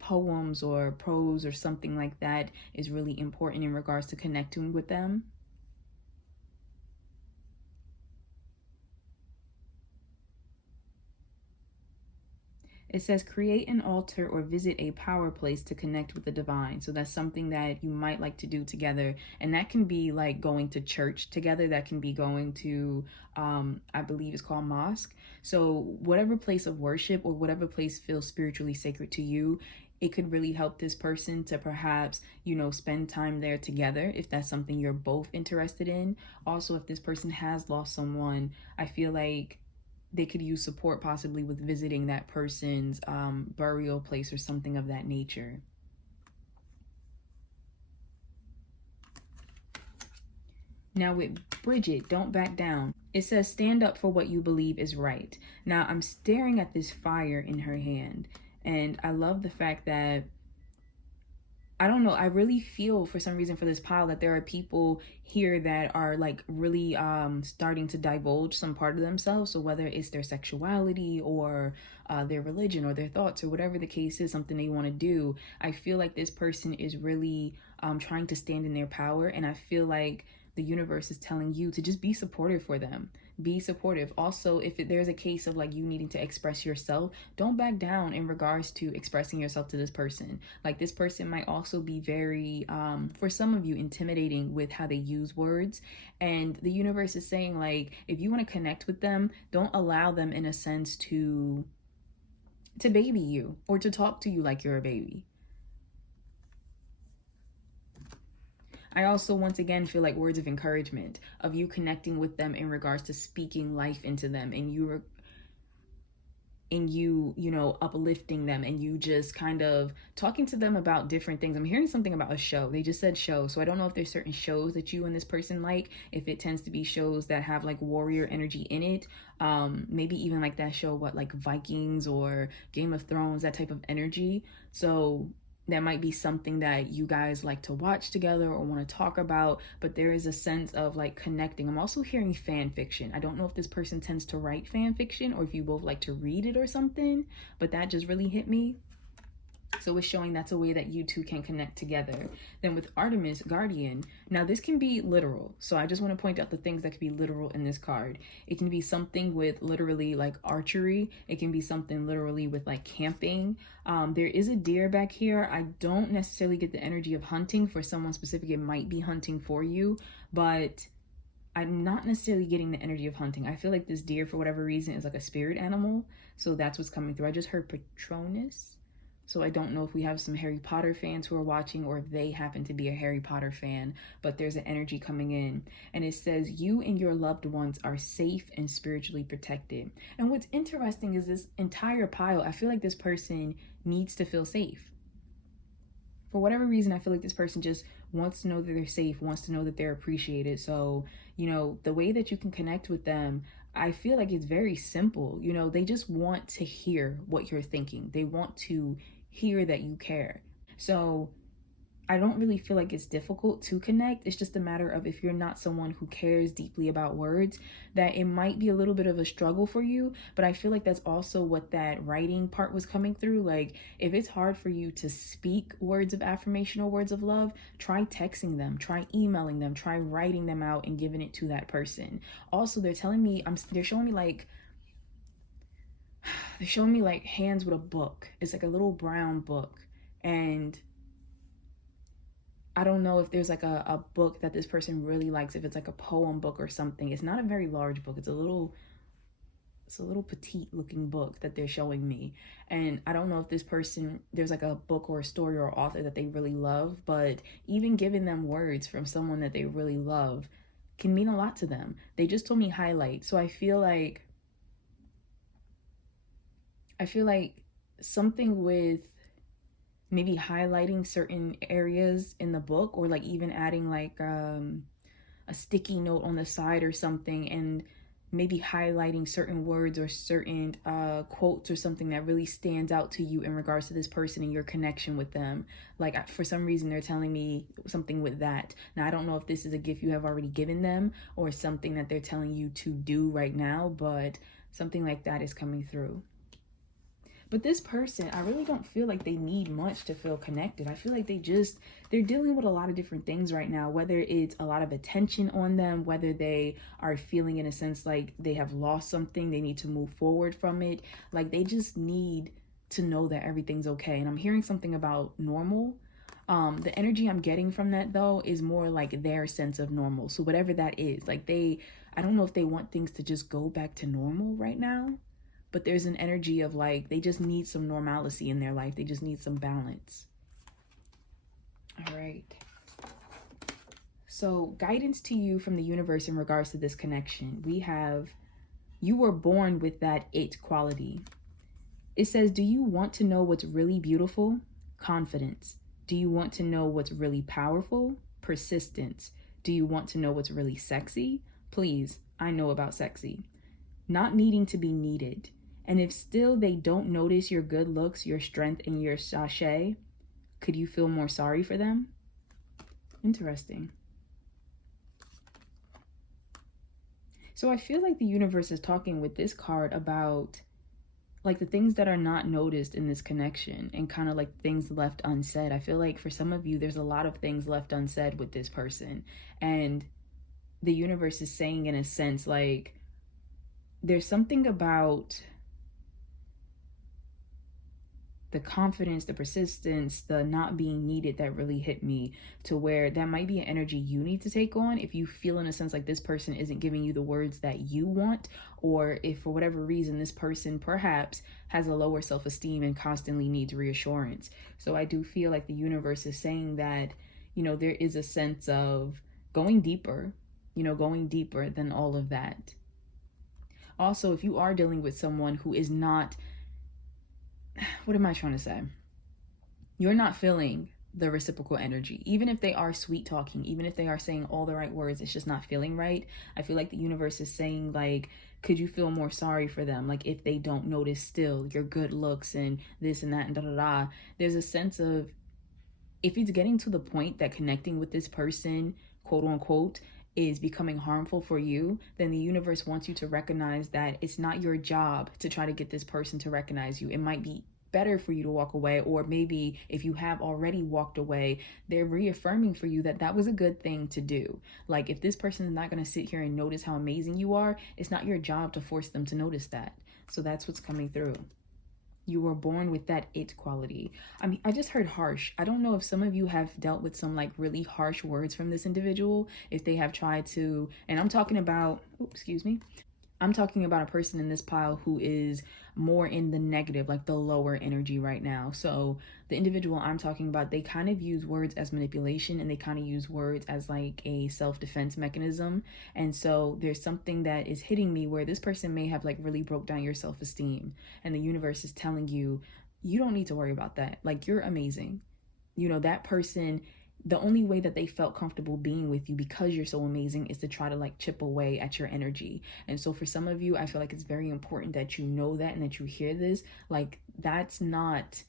poems or prose or something like that is really important in regards to connecting with them. It says create an altar or visit a power place to connect with the divine. So that's something that you might like to do together. And that can be like going to church together. That can be going to, I believe it's called mosque. So whatever place of worship or whatever place feels spiritually sacred to you, it could really help this person to perhaps, spend time there together if that's something you're both interested in. Also, if this person has lost someone, I feel like they could use support possibly with visiting that person's burial place or something of that nature. Now with Bridget, Don't Back Down. It says stand up for what you believe is right. Now I'm staring at this fire in her hand, and I love the fact that, I don't know, I really feel for some reason for this pile that there are people here that are like really starting to divulge some part of themselves. So whether it's their sexuality or their religion or their thoughts or whatever the case is, something they want to do, I feel like this person is really trying to stand in their power. And I feel like the universe is telling you to just be supportive for them. Be supportive. Also, if there's a case of like you needing to express yourself, don't back down in regards to expressing yourself to this person. Like this person might also be very, for some of you, intimidating with how they use words. And the universe is saying like, if you want to connect with them, don't allow them in a sense to baby you or to talk to you like you're a baby. I also, once again, feel like words of encouragement, of you connecting with them in regards to speaking life into them, and you uplifting them, and you just kind of talking to them about different things. I'm hearing something about a show. They just said show. So I don't know if there's certain shows that you and this person like, if it tends to be shows that have like warrior energy in it. Maybe even like that show, like Vikings or Game of Thrones, that type of energy. So that might be something that you guys like to watch together or want to talk about, but there is a sense of like connecting. I'm also hearing fan fiction. I don't know if this person tends to write fan fiction or if you both like to read it or something, but that just really hit me. So it's showing that's a way that you two can connect together. Then with Artemis, Guardian. Now this can be literal. So I just want to point out the things that could be literal in this card. It can be something with literally like archery. It can be something literally with like camping. There is a deer back here. I don't necessarily get the energy of hunting. For someone specific, it might be hunting for you, but I'm not necessarily getting the energy of hunting. I feel like this deer, for whatever reason, is like a spirit animal. So that's what's coming through. I just heard Patronus. So I don't know if we have some Harry Potter fans who are watching or if they happen to be a Harry Potter fan, but there's an energy coming in. And it says, you and your loved ones are safe and spiritually protected. And what's interesting is this entire pile, I feel like this person needs to feel safe. For whatever reason, I feel like this person just wants to know that they're safe, wants to know that they're appreciated. So, you know, the way that you can connect with them, I feel like it's very simple. You know, they just want to hear what you're thinking. They want to hear that you care. So I don't really feel like it's difficult to connect. It's just a matter of, if you're not someone who cares deeply about words, that it might be a little bit of a struggle for you. But I feel like that's also what that writing part was coming through. Like, if it's hard for you to speak words of affirmation or words of love, try texting them, try emailing them, try writing them out and giving it to that person. Also, they're telling me, they're showing me like hands with a book. It's like a little brown book. And I don't know if there's like a book that this person really likes, if it's like a poem book or something. It's not a very large book. It's a little petite looking book that they're showing me. And I don't know if this person, there's like a book or a story or author that they really love, but even giving them words from someone that they really love can mean a lot to them. They just told me highlight. So I feel like something with maybe highlighting certain areas in the book, or like even adding like a sticky note on the side or something, and maybe highlighting certain words or certain quotes or something that really stands out to you in regards to this person and your connection with them. Like, for some reason, they're telling me something with that. Now, I don't know if this is a gift you have already given them or something that they're telling you to do right now, but something like that is coming through. But this person, I really don't feel like they need much to feel connected. I feel like they're dealing with a lot of different things right now, whether it's a lot of attention on them, whether they are feeling in a sense like they have lost something, they need to move forward from it. Like, they just need to know that everything's okay. And I'm hearing something about normal. The energy I'm getting from that, though, is more like their sense of normal. So whatever that is, like, I don't know if they want things to just go back to normal right now. But there's an energy of like, they just need some normalcy in their life. They just need some balance. All right. So guidance to you from the universe in regards to this connection. We have, you were born with that it quality. It says, do you want to know what's really beautiful? Confidence. Do you want to know what's really powerful? Persistence. Do you want to know what's really sexy? Please, I know about sexy. Not needing to be needed. And if still they don't notice your good looks, your strength, and your sachet, could you feel more sorry for them? Interesting. So I feel like the universe is talking with this card about like the things that are not noticed in this connection, and kind of like things left unsaid. I feel like for some of you, there's a lot of things left unsaid with this person. And the universe is saying, in a sense, like, there's something about the confidence, the persistence, the not being needed that really hit me, to where that might be an energy you need to take on if you feel in a sense like this person isn't giving you the words that you want, or if for whatever reason this person perhaps has a lower self-esteem and constantly needs reassurance. So I do feel like the universe is saying that, you know, there is a sense of going deeper, you know, going deeper than all of that. Also, if you are dealing with someone who is not, what am I trying to say? You're not feeling the reciprocal energy. Even if they are sweet talking, even if they are saying all the right words, it's just not feeling right. I feel like the universe is saying, like, could you feel more sorry for them? Like, if they don't notice still your good looks and this and that and da da da. There's a sense of if it's getting to the point that connecting with this person, quote unquote, is becoming harmful for you, then the universe wants you to recognize that it's not your job to try to get this person to recognize you. It might be better for you to walk away, or maybe if you have already walked away, they're reaffirming for you that that was a good thing to do. Like, if this person is not going to sit here and notice how amazing you are, it's not your job to force them to notice that. So that's what's coming through. You were born with that it quality. I mean, I just heard harsh. I don't know if some of you have dealt with some like really harsh words from this individual, if they have tried to, and I'm talking about, I'm talking about a person in this pile who is more in the negative, like the lower energy right now. So the individual I'm talking about, they kind of use words as manipulation, and they kind of use words as like a self-defense mechanism. And so there's something that is hitting me where this person may have like really broke down your self-esteem, and the universe is telling you, you don't need to worry about that. Like, you're amazing. You know, that person, the only way that they felt comfortable being with you because you're so amazing is to try to like chip away at your energy. And so for some of you, I feel like it's very important that you know that and that you hear this. Like, that's not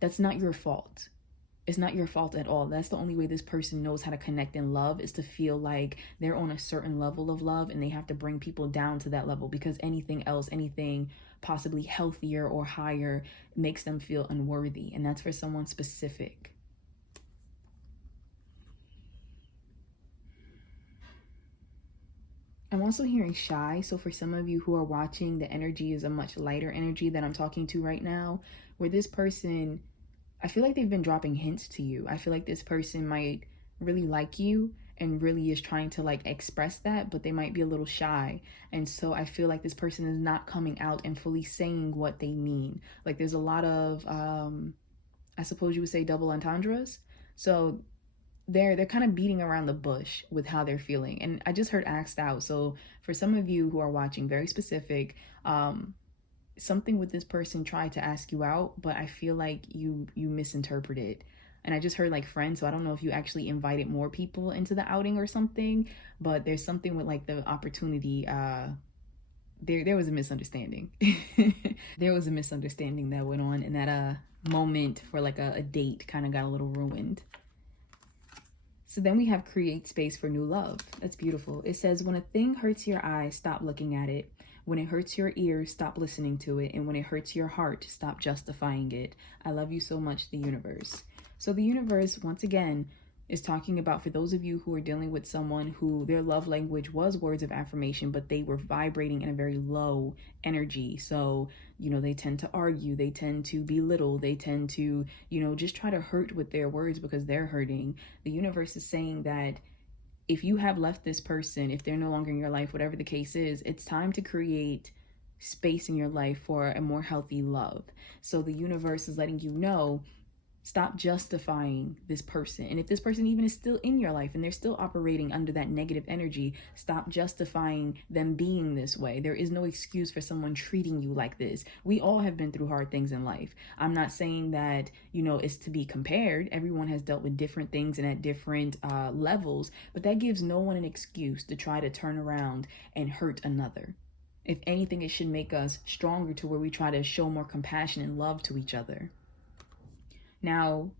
your fault. It's not your fault at all. That's the only way this person knows how to connect and love, is to feel like they're on a certain level of love, and they have to bring people down to that level, because anything else, anything possibly healthier or higher, makes them feel unworthy. And that's for someone specific. I'm also hearing shy. So for some of you who are watching, the energy is a much lighter energy that I'm talking to right now, where this person, I feel like they've been dropping hints to you. I feel like this person might really like you and really is trying to like express that, but they might be a little shy. And so I feel like this person is not coming out and fully saying what they mean. Like, there's a lot of, I suppose you would say, double entendres. So they're kind of beating around the bush with how they're feeling. And I just heard asked out. So for some of you who are watching, very specific, something with this person tried to ask you out, but I feel like you misinterpreted. And I just heard like friends, so I don't know if you actually invited more people into the outing or something, but there's something with like the opportunity. There was a misunderstanding. There was a misunderstanding that went on, and that moment for like a date kind of got a little ruined. So then we have create space for new love. That's beautiful. It says, when a thing hurts your eyes, stop looking at it. When it hurts your ears, stop listening to it. And when it hurts your heart, stop justifying it. I love you so much, the universe. So the universe, once again, is talking about, for those of you who are dealing with someone who their love language was words of affirmation, but they were vibrating in a very low energy. So, you know, they tend to argue, they tend to belittle, they tend to, you know, just try to hurt with their words because they're hurting. The universe is saying that if you have left this person, if they're no longer in your life, whatever the case is, it's time to create space in your life for a more healthy love. So the universe is letting you know, stop justifying this person. And if this person even is still in your life and they're still operating under that negative energy, stop justifying them being this way. There is no excuse for someone treating you like this. We all have been through hard things in life. I'm not saying that, you know, it's to be compared. Everyone has dealt with different things and at different levels, but that gives no one an excuse to try to turn around and hurt another. If anything, it should make us stronger to where we try to show more compassion and love to each other. Now,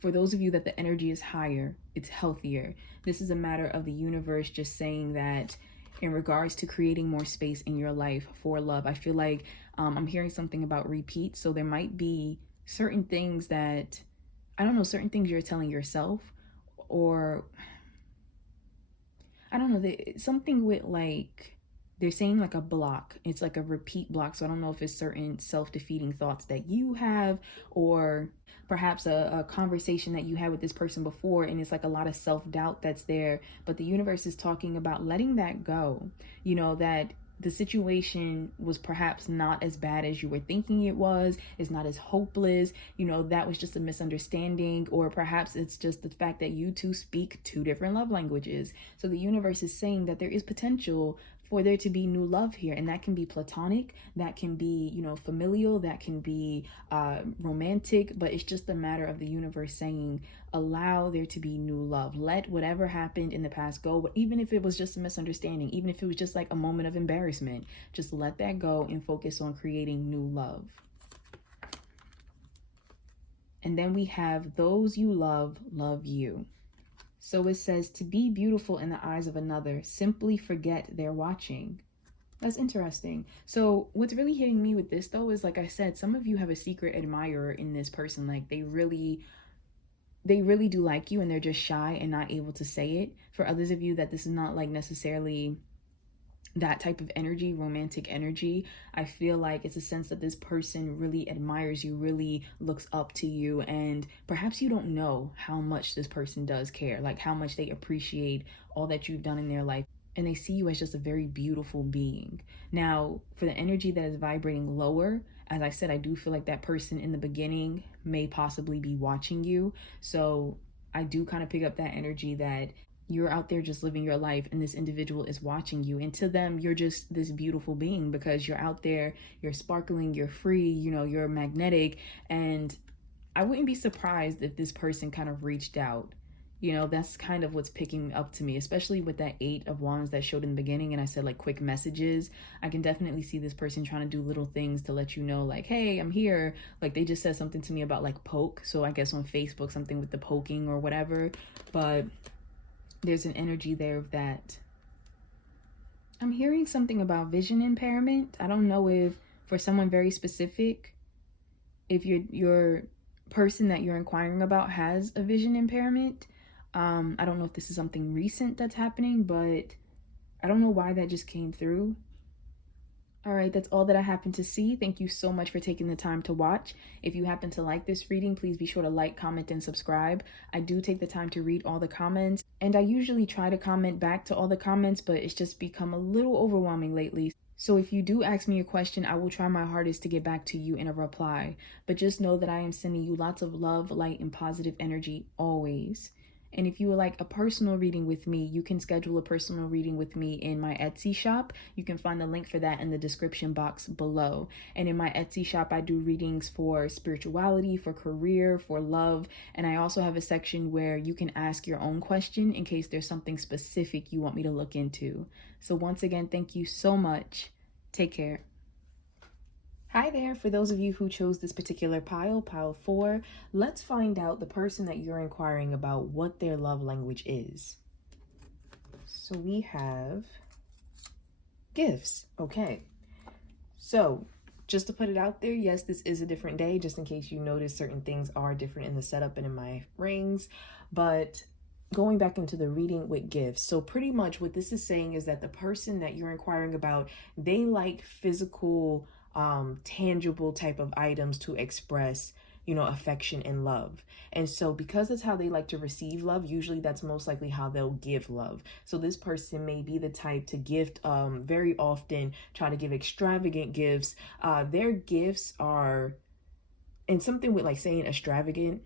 for those of you that the energy is higher, it's healthier. This is a matter of the universe just saying that in regards to creating more space in your life for love. I feel like I'm hearing something about repeat. So there might be certain things that, I don't know, certain things you're telling yourself, or I don't know, something with like, they're saying like a block. It's like a repeat block. So I don't know if it's certain self-defeating thoughts that you have, or perhaps a conversation that you had with this person before, and it's like a lot of self-doubt that's there. But the universe is talking about letting that go. You know, that the situation was perhaps not as bad as you were thinking it was. It's not as hopeless. You know, that was just a misunderstanding, or perhaps it's just the fact that you two speak two different love languages. So the universe is saying that there is potential for there to be new love here, and that can be platonic, that can be, you know, familial, that can be romantic, but it's just a matter of the universe saying, allow there to be new love. Let whatever happened in the past go, even if it was just a misunderstanding, even if it was just like a moment of embarrassment, just let that go and focus on creating new love. And then we have those you love, love you. So it says to be beautiful in the eyes of another, simply forget they're watching. That's interesting. So what's really hitting me with this though is, like I said, some of you have a secret admirer in this person. Like they really do like you and they're just shy and not able to say it. For others of you that this is not like necessarily that type of energy, romantic energy, I feel like it's a sense that this person really admires you, really looks up to you, and perhaps you don't know how much this person does care, like how much they appreciate all that you've done in their life, and they see you as just a very beautiful being. Now, for the energy that is vibrating lower, as I said, I do feel like that person in the beginning may possibly be watching you. So I do kind of pick up that energy that you're out there just living your life and this individual is watching you, and to them you're just this beautiful being because you're out there, you're sparkling, you're free, you know, you're magnetic. And I wouldn't be surprised if this person kind of reached out. You know, that's kind of what's picking up to me, especially with that 8 of Wands that showed in the beginning. And I said like quick messages. I can definitely see this person trying to do little things to let you know like, hey, I'm here. Like they just said something to me about like poke. So I guess on Facebook, something with the poking or whatever. But there's an energy there of that. I'm hearing something about vision impairment. I don't know if for someone very specific, if your person that you're inquiring about has a vision impairment. I don't know if this is something recent that's happening, but I don't know why that just came through. All right, that's all that I happen to see. Thank you so much for taking the time to watch. If you happen to like this reading, please be sure to like, comment, and subscribe. I do take the time to read all the comments, and I usually try to comment back to all the comments, but it's just become a little overwhelming lately. So if you do ask me a question, I will try my hardest to get back to you in a reply. But just know that I am sending you lots of love, light, and positive energy always. And if you would like a personal reading with me, you can schedule a personal reading with me in my Etsy shop. You can find the link for that in the description box below. And in my Etsy shop, I do readings for spirituality, for career, for love. And I also have a section where you can ask your own question in case there's something specific you want me to look into. So once again, thank you so much. Take care. Hi there, for those of you who chose this particular pile 4, let's find out the person that you're inquiring about what their love language is. So we have gifts. Okay, so just to put it out there, yes, this is a different day, just in case you notice certain things are different in the setup and in my rings, but going back into the reading with gifts. So pretty much what this is saying is that the person that you're inquiring about, they like physical, tangible type of items to express, you know, affection and love. And so because that's how they like to receive love, usually that's most likely how they'll give love. So this person may be the type to gift, very often try to give extravagant gifts. Their gifts are, and something with like saying extravagant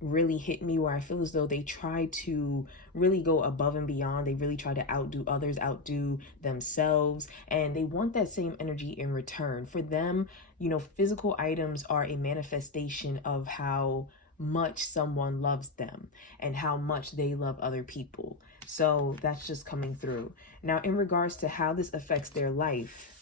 really hit me, where I feel as though they try to really go above and beyond. They really try to outdo others, outdo themselves, and they want that same energy in return. For them, you know, physical items are a manifestation of how much someone loves them and how much they love other people. So that's just coming through. Now, in regards to how this affects their life,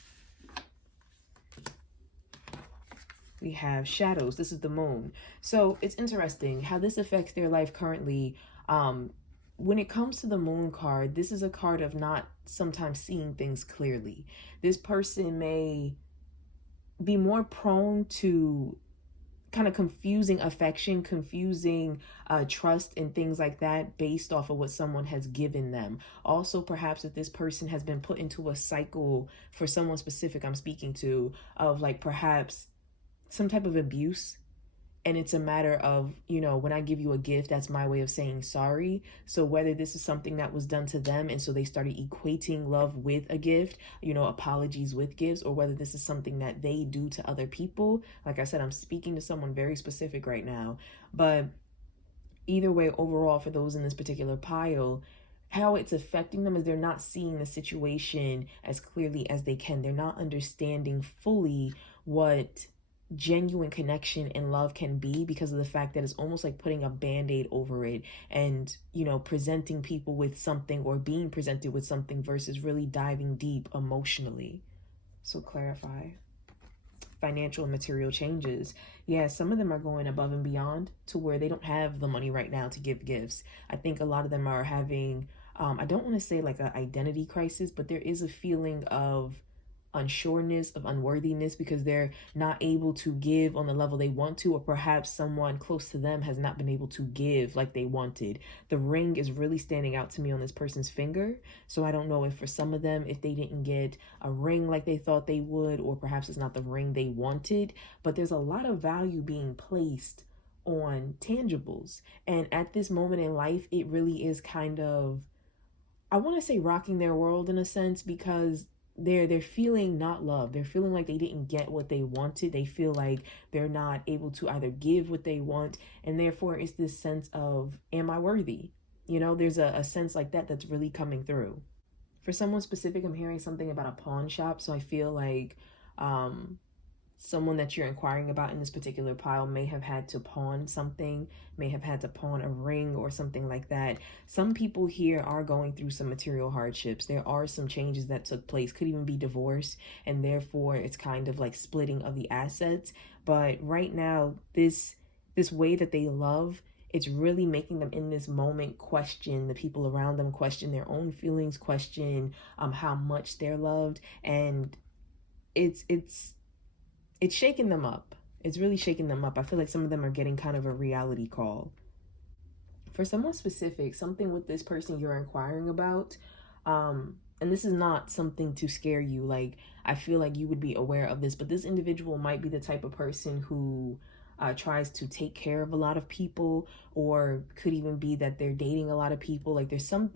we have shadows. This is the moon. So it's interesting how this affects their life currently. When it comes to the moon card, this is a card of not sometimes seeing things clearly. This person may be more prone to kind of confusing affection, confusing trust and things like that based off of what someone has given them. Also, perhaps if this person has been put into a cycle, for someone specific I'm speaking to, of like perhaps some type of abuse, and it's a matter of, you know, when I give you a gift, that's my way of saying sorry. So whether this is something that was done to them and so they started equating love with a gift, you know, apologies with gifts, or whether this is something that they do to other people. Like I said, I'm speaking to someone very specific right now, but either way, overall, for those in this particular pile, how it's affecting them is they're not seeing the situation as clearly as they can. They're not understanding fully what genuine connection and love can be, because of the fact that it's almost like putting a band-aid over it and, you know, presenting people with something or being presented with something versus really diving deep emotionally. So clarify. financial and material changes. Yeah, some of them are going above and beyond to where they don't have the money right now to give gifts. I think a lot of them are having, I don't want to say like an identity crisis, but there is a feeling of unsureness, of unworthiness, because they're not able to give on the level they want to, or perhaps someone close to them has not been able to give like they wanted. The ring is really standing out to me on this person's finger. So I don't know if for some of them, if they didn't get a ring like they thought they would, or perhaps it's not the ring they wanted, but there's a lot of value being placed on tangibles. And at this moment in life, it really is kind of, I want to say, rocking their world in a sense, because they're feeling not loved. They're feeling like they didn't get what they wanted. They feel like they're not able to either give what they want, and therefore it's this sense of, am I worthy? You know, there's a sense like that that's really coming through. For someone specific, I'm hearing something about a pawn shop. So I feel like someone that you're inquiring about in this particular pile may have had to pawn something, may have had to pawn a ring or something like that. Some people here are going through some material hardships. There are some changes that took place, could even be divorce, and therefore it's kind of like splitting of the assets. But right now, this way that they love, it's really making them in this moment question the people around them, question their own feelings, question how much they're loved, and it's shaking them up. It's really shaking them up. I feel like some of them are getting kind of a reality call. For someone specific, something with this person you're inquiring about, and this is not something to scare you. Like, I feel like you would be aware of this, but this individual might be the type of person who tries to take care of a lot of people, or could even be that they're dating a lot of people. Like, there's some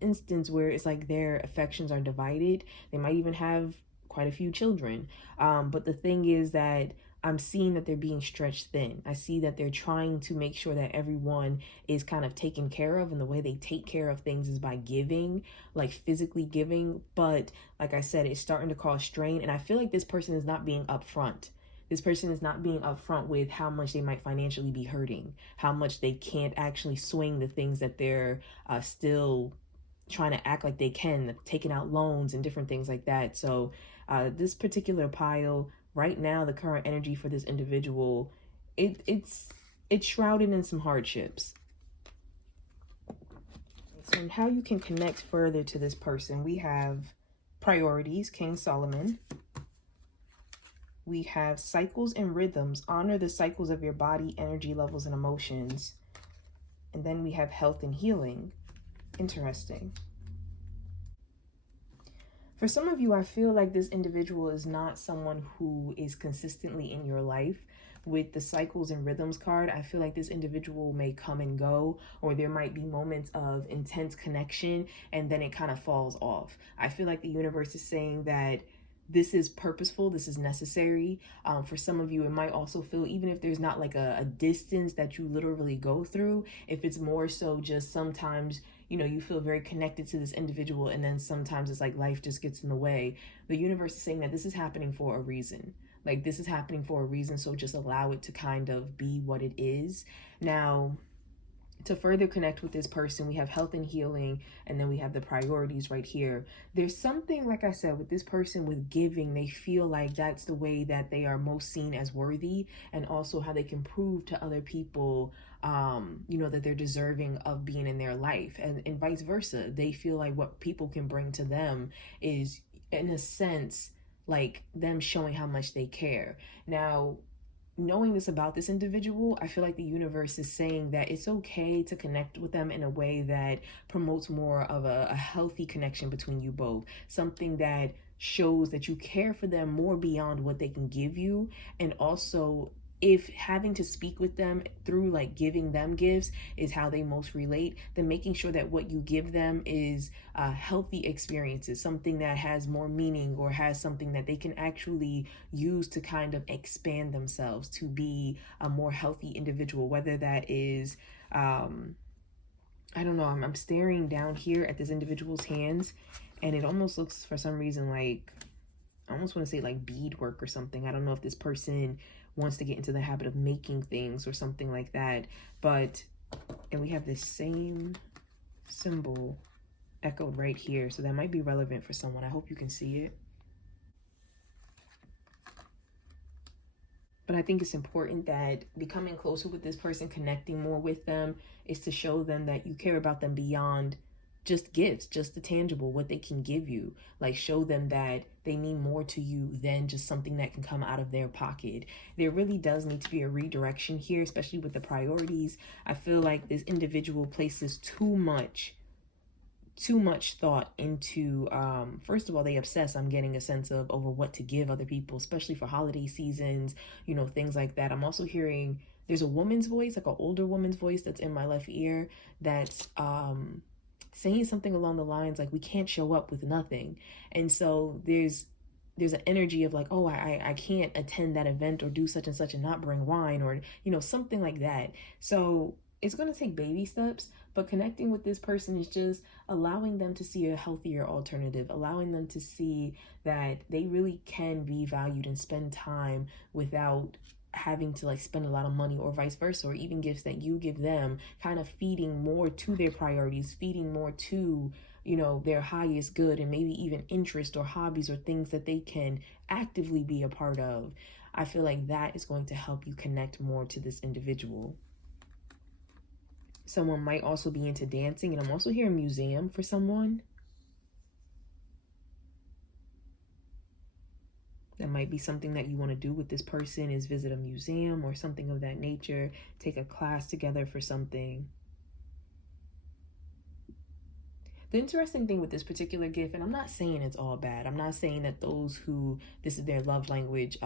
instance where it's like their affections are divided. They might even have quite a few children. But the thing is that I'm seeing that they're being stretched thin. I see that they're trying to make sure that everyone is kind of taken care of, and the way they take care of things is by giving, like physically giving. But like I said, it's starting to cause strain, and I feel like this person is not being upfront. This person is not being upfront with how much they might financially be hurting, how much they can't actually swing the things that they're still trying to act like they can, taking out loans and different things like that. So this particular pile right now, the current energy for this individual, it's shrouded in some hardships. So how you can connect further to this person, we have priorities, King Solomon. We have cycles and rhythms. Honor the cycles of your body, energy levels, and emotions. And then we have health and healing. Interesting. For some of you, I feel like this individual is not someone who is consistently in your life. With the cycles and rhythms card, I feel like this individual may come and go, or there might be moments of intense connection and then it kind of falls off. I feel like the universe is saying that this is purposeful, this is necessary. For some of you, it might also feel, even if there's not like a distance that you literally go through, if it's more so just sometimes, you know, you feel very connected to this individual, and then sometimes it's like life just gets in the way. The universe is saying that this is happening for a reason. Like, this is happening for a reason, so just allow it to kind of be what it is. Now, to further connect with this person, we have health and healing, and then we have the priorities right here. There's something, like I said, with this person with giving, they feel like that's the way that they are most seen as worthy, and also how they can prove to other people, you know, that they're deserving of being in their life, and vice versa. They feel like what people can bring to them is, in a sense, like them showing how much they care. Now, knowing this about this individual, I feel like the universe is saying that it's okay to connect with them in a way that promotes more of a healthy connection between you both. Something that shows that you care for them more beyond what they can give you. And also, if having to speak with them through like giving them gifts is how they most relate, then making sure that what you give them is healthy experiences, something that has more meaning, or has something that they can actually use to kind of expand themselves to be a more healthy individual, whether that is, I don't know, I'm staring down here at this individual's hands, and it almost looks for some reason like, I almost want to say like beadwork or something. I don't know if this person wants to get into the habit of making things or something like that. But, and we have this same symbol echoed right here. So that might be relevant for someone. I hope you can see it. But I think it's important that becoming closer with this person, connecting more with them, is to show them that you care about them beyond just gifts, just the tangible, what they can give you. Like, show them that they mean more to you than just something that can come out of their pocket. There really does need to be a redirection here, especially with the priorities. I feel like this individual places too much thought into, first of all, they obsess, I'm getting a sense of, over what to give other people, especially for holiday seasons, you know, things like that. I'm also hearing there's a woman's voice, like an older woman's voice that's in my left ear, that's saying something along the lines like, we can't show up with nothing. And so there's an energy of like, oh, I can't attend that event or do such and such and not bring wine, or, you know, something like that. So it's going to take baby steps, but connecting with this person is just allowing them to see a healthier alternative, allowing them to see that they really can be valued and spend time without having to like spend a lot of money, or vice versa, or even gifts that you give them, kind of feeding more to their priorities, feeding more to, you know, their highest good, and maybe even interest or hobbies or things that they can actively be a part of. I feel like that is going to help you connect more to this individual. Someone might also be into dancing, and I'm also hearing museum for someone. That might be something that you want to do with this person, is visit a museum or something of that nature, take a class together for something. The interesting thing with this particular gift, and I'm not saying it's all bad, I'm not saying that those who this is their love language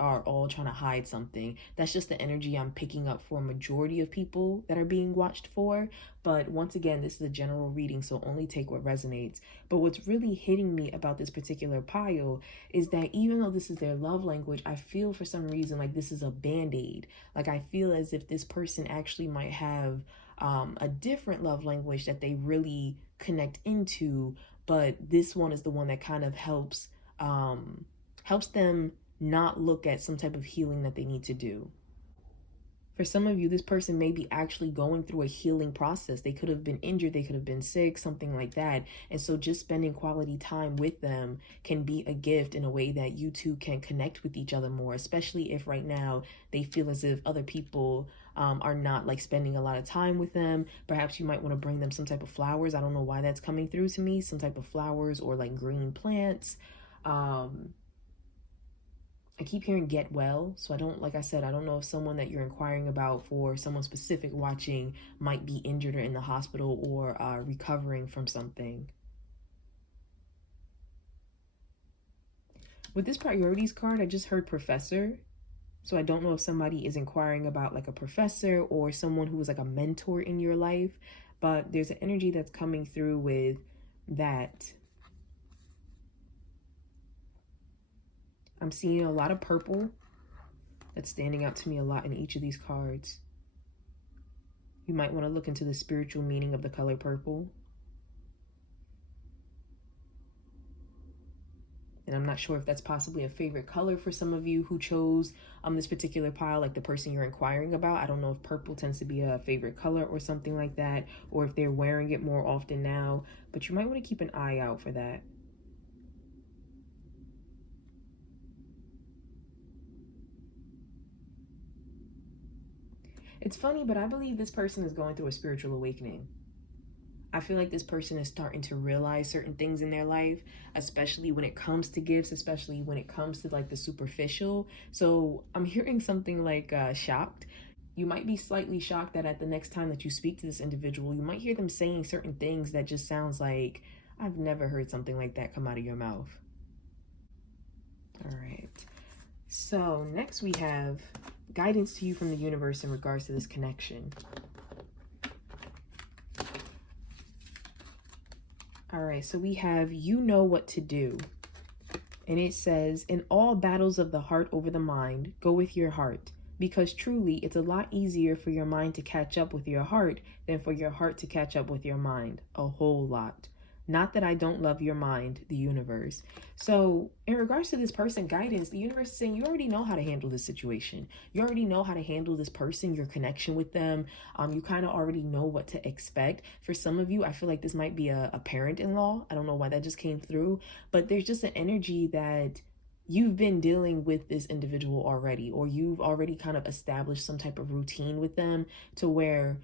are all trying to hide something. That's just the energy I'm picking up for a majority of people that are being watched for. But once again, this is a general reading, so only take what resonates. But what's really hitting me about this particular pile is that even though this is their love language, I feel for some reason like this is a band-aid. Like, I feel as if this person actually might have a different love language that they really connect into, but this one is the one that kind of helps them not look at some type of healing that they need to do. For some of you, this person may be actually going through a healing process. They could have been injured, they could have been sick, something like that. And so just spending quality time with them can be a gift in a way that you two can connect with each other more, especially if right now they feel as if other people are not like spending a lot of time with them. Perhaps you might want to bring them some type of flowers. I don't know why that's coming through to me. Some type of flowers or like green plants. I keep hearing get well. So like I said, I don't know if someone that you're inquiring about for someone specific watching might be injured or in the hospital or recovering from something. With this priorities card, I just heard professor. So I don't know if somebody is inquiring about like a professor or someone who is like a mentor in your life, but there's an energy that's coming through with that. I'm seeing a lot of purple that's standing out to me a lot in each of these cards. You might want to look into the spiritual meaning of the color purple. And I'm not sure if that's possibly a favorite color for some of you who chose this particular pile, like the person you're inquiring about. I don't know if purple tends to be a favorite color or something like that, or if they're wearing it more often now, but you might want to keep an eye out for that. It's funny, but I believe this person is going through a spiritual awakening. I feel like this person is starting to realize certain things in their life, especially when it comes to gifts, especially when it comes to like the superficial. So I'm hearing something like shocked. You might be slightly shocked that at the next time that you speak to this individual, you might hear them saying certain things that just sounds like, I've never heard something like that come out of your mouth. All right. So next we have guidance to you from the universe in regards to this connection. All right, so we have, you know what to do. And it says, in all battles of the heart over the mind, go with your heart. Because truly, it's a lot easier for your mind to catch up with your heart than for your heart to catch up with your mind. A whole lot. Not that I don't love your mind, the universe. So in regards to this person guidance, the universe is saying you already know how to handle this situation. You already know how to handle this person, your connection with them. You kind of already know what to expect. For some of you, I feel like this might be a parent-in-law. I don't know why that just came through, but there's just an energy that you've been dealing with this individual already, or you've already kind of established some type of routine with them to where,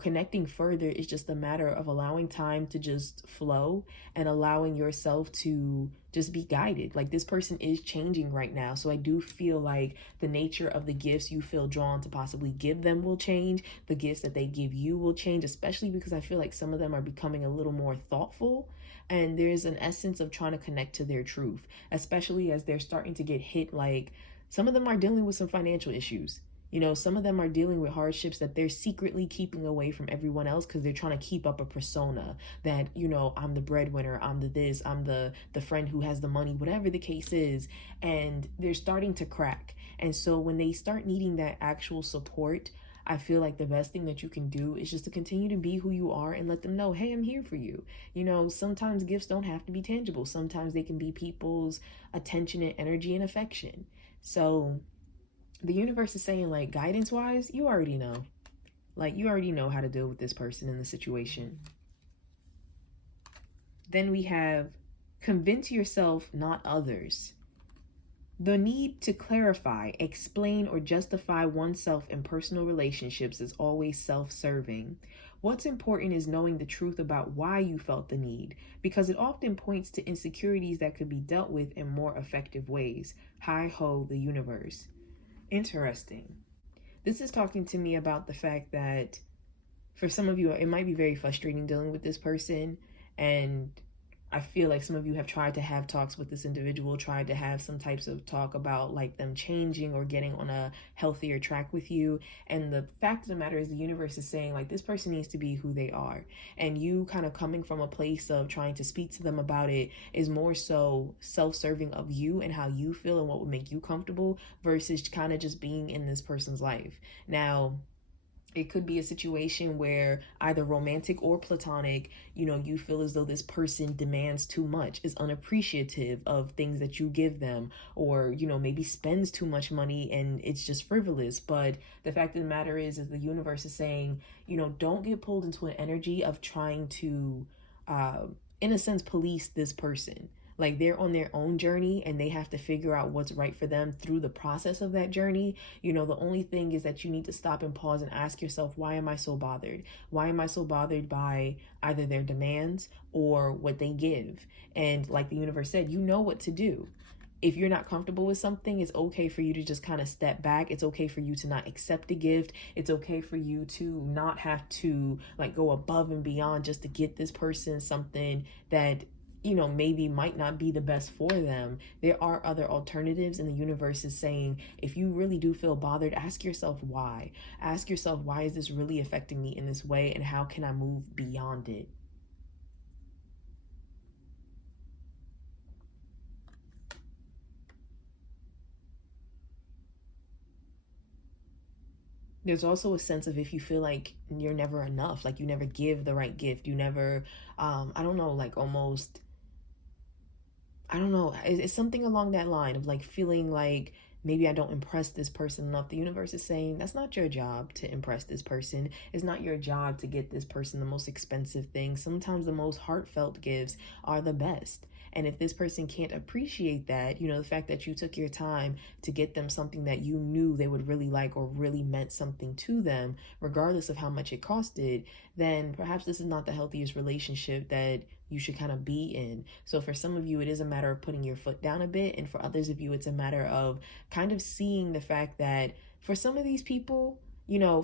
connecting further is just a matter of allowing time to just flow and allowing yourself to just be guided. Like, this person is changing right now. So I do feel like the nature of the gifts you feel drawn to possibly give them will change. The gifts that they give you will change, especially because I feel like some of them are becoming a little more thoughtful. And there's an essence of trying to connect to their truth, especially as they're starting to get hit. Like, some of them are dealing with some financial issues. Some of them are dealing with hardships that they're secretly keeping away from everyone else because they're trying to keep up a persona that, I'm the breadwinner, I'm the this, I'm the friend who has the money, whatever the case is. And they're starting to crack. And so when they start needing that actual support, I feel like the best thing that you can do is just to continue to be who you are and let them know, hey, I'm here for you. Sometimes gifts don't have to be tangible. Sometimes they can be people's attention and energy and affection. So the universe is saying, like, guidance wise, you already know. Like, you already know how to deal with this person in the situation. Then we have convince yourself, not others. The need to clarify, explain, or justify oneself in personal relationships is always self-serving. What's important is knowing the truth about why you felt the need, because it often points to insecurities that could be dealt with in more effective ways. Hi ho, the universe. Interesting. This is talking to me about the fact that for some of you, it might be very frustrating dealing with this person, and I feel like some of you have tried to have talks with this individual, tried to have some types of talk about like them changing or getting on a healthier track with you. And the fact of the matter is the universe is saying, like, this person needs to be who they are. And you kind of coming from a place of trying to speak to them about it is more so self-serving of you and how you feel and what would make you comfortable versus kind of just being in this person's life. Now, it could be a situation where either romantic or platonic, you feel as though this person demands too much, is unappreciative of things that you give them, or, maybe spends too much money and it's just frivolous. But the fact of the matter is the universe is saying, don't get pulled into an energy of trying to, in a sense, police this person. Like, they're on their own journey and they have to figure out what's right for them through the process of that journey. The only thing is that you need to stop and pause and ask yourself, why am I so bothered? Why am I so bothered by either their demands or what they give? And like the universe said, you know what to do. If you're not comfortable with something, it's okay for you to just kind of step back. It's okay for you to not accept a gift. It's okay for you to not have to like go above and beyond just to get this person something that maybe might not be the best for them. There are other alternatives, and the universe is saying, if you really do feel bothered, ask yourself why. Ask yourself, why is this really affecting me in this way, and how can I move beyond it? There's also a sense of if you feel like you're never enough, like you never give the right gift, you never, I don't know, like almost, I don't know. It's something along that line of like feeling like maybe I don't impress this person enough. The universe is saying that's not your job to impress this person. It's not your job to get this person the most expensive thing. Sometimes the most heartfelt gifts are the best. And if this person can't appreciate that, the fact that you took your time to get them something that you knew they would really like or really meant something to them, regardless of how much it costed, then perhaps this is not the healthiest relationship that you should kind of be in. So for some of you, it is a matter of putting your foot down a bit. And for others of you, it's a matter of kind of seeing the fact that for some of these people,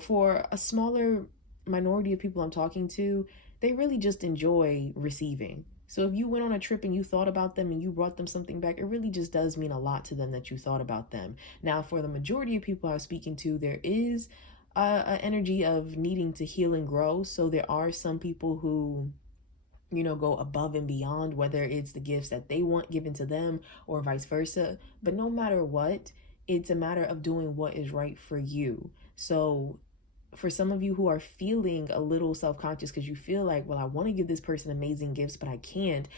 for a smaller minority of people I'm talking to, they really just enjoy receiving. So if you went on a trip and you thought about them and you brought them something back, it really just does mean a lot to them that you thought about them. Now, for the majority of people I'm speaking to, there is an energy of needing to heal and grow. So there are some people who go above and beyond, whether it's the gifts that they want given to them or vice versa. But no matter what, it's a matter of doing what is right for you. So for some of you who are feeling a little self-conscious because you feel like, well, I want to give this person amazing gifts, but I can't,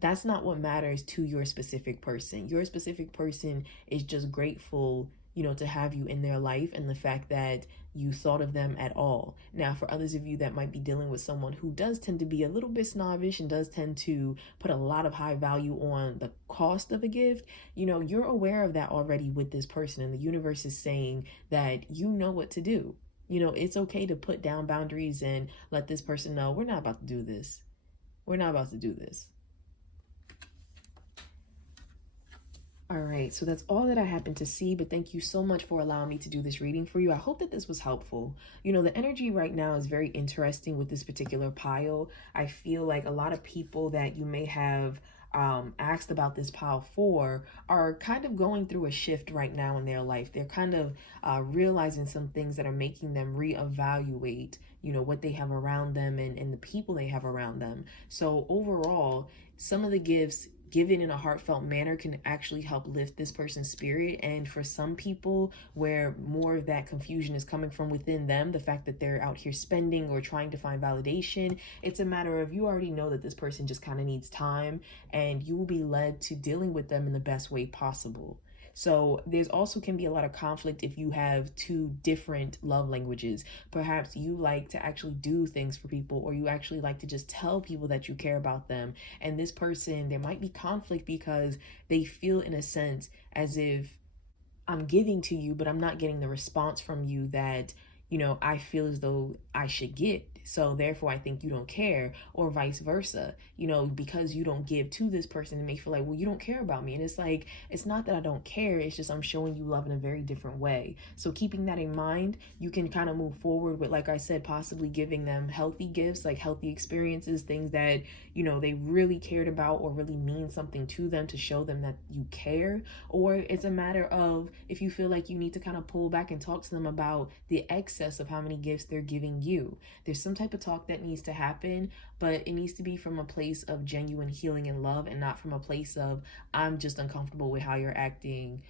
that's not what matters to your specific person. Your specific person is just grateful, to have you in their life, and the fact that, you thought of them at all. Now, for others of you that might be dealing with someone who does tend to be a little bit snobbish and does tend to put a lot of high value on the cost of a gift, you're aware of that already with this person, and the universe is saying that you know what to do. It's okay to put down boundaries and let this person know, we're not about to do this. We're not about to do this. All right, so that's all that I happen to see, but thank you so much for allowing me to do this reading for you. I hope that this was helpful. The energy right now is very interesting with this particular pile. I feel like a lot of people that you may have asked about this pile for are kind of going through a shift right now in their life. They're kind of realizing some things that are making them reevaluate, what they have around them and the people they have around them. So overall, some of the gifts given in a heartfelt manner can actually help lift this person's spirit. And for some people, where more of that confusion is coming from within them, the fact that they're out here spending or trying to find validation, it's a matter of, you already know that this person just kind of needs time, and you will be led to dealing with them in the best way possible. So there's also can be a lot of conflict if you have two different love languages. Perhaps you like to actually do things for people, or you actually like to just tell people that you care about them. And this person, there might be conflict because they feel in a sense as if, I'm giving to you, but I'm not getting the response from you that, I feel as though I should get. So therefore, I think you don't care, or vice versa. Because you don't give to this person, it may feel like, well, you don't care about me. And it's like, it's not that I don't care. It's just I'm showing you love in a very different way. So keeping that in mind, you can kind of move forward with, like I said, possibly giving them healthy gifts, like healthy experiences, things that, they really cared about or really mean something to them, to show them that you care. Or it's a matter of, if you feel like you need to kind of pull back and talk to them about the excess of how many gifts they're giving you. There's some type of talk that needs to happen, but it needs to be from a place of genuine healing and love, and not from a place of, I'm just uncomfortable with how you're acting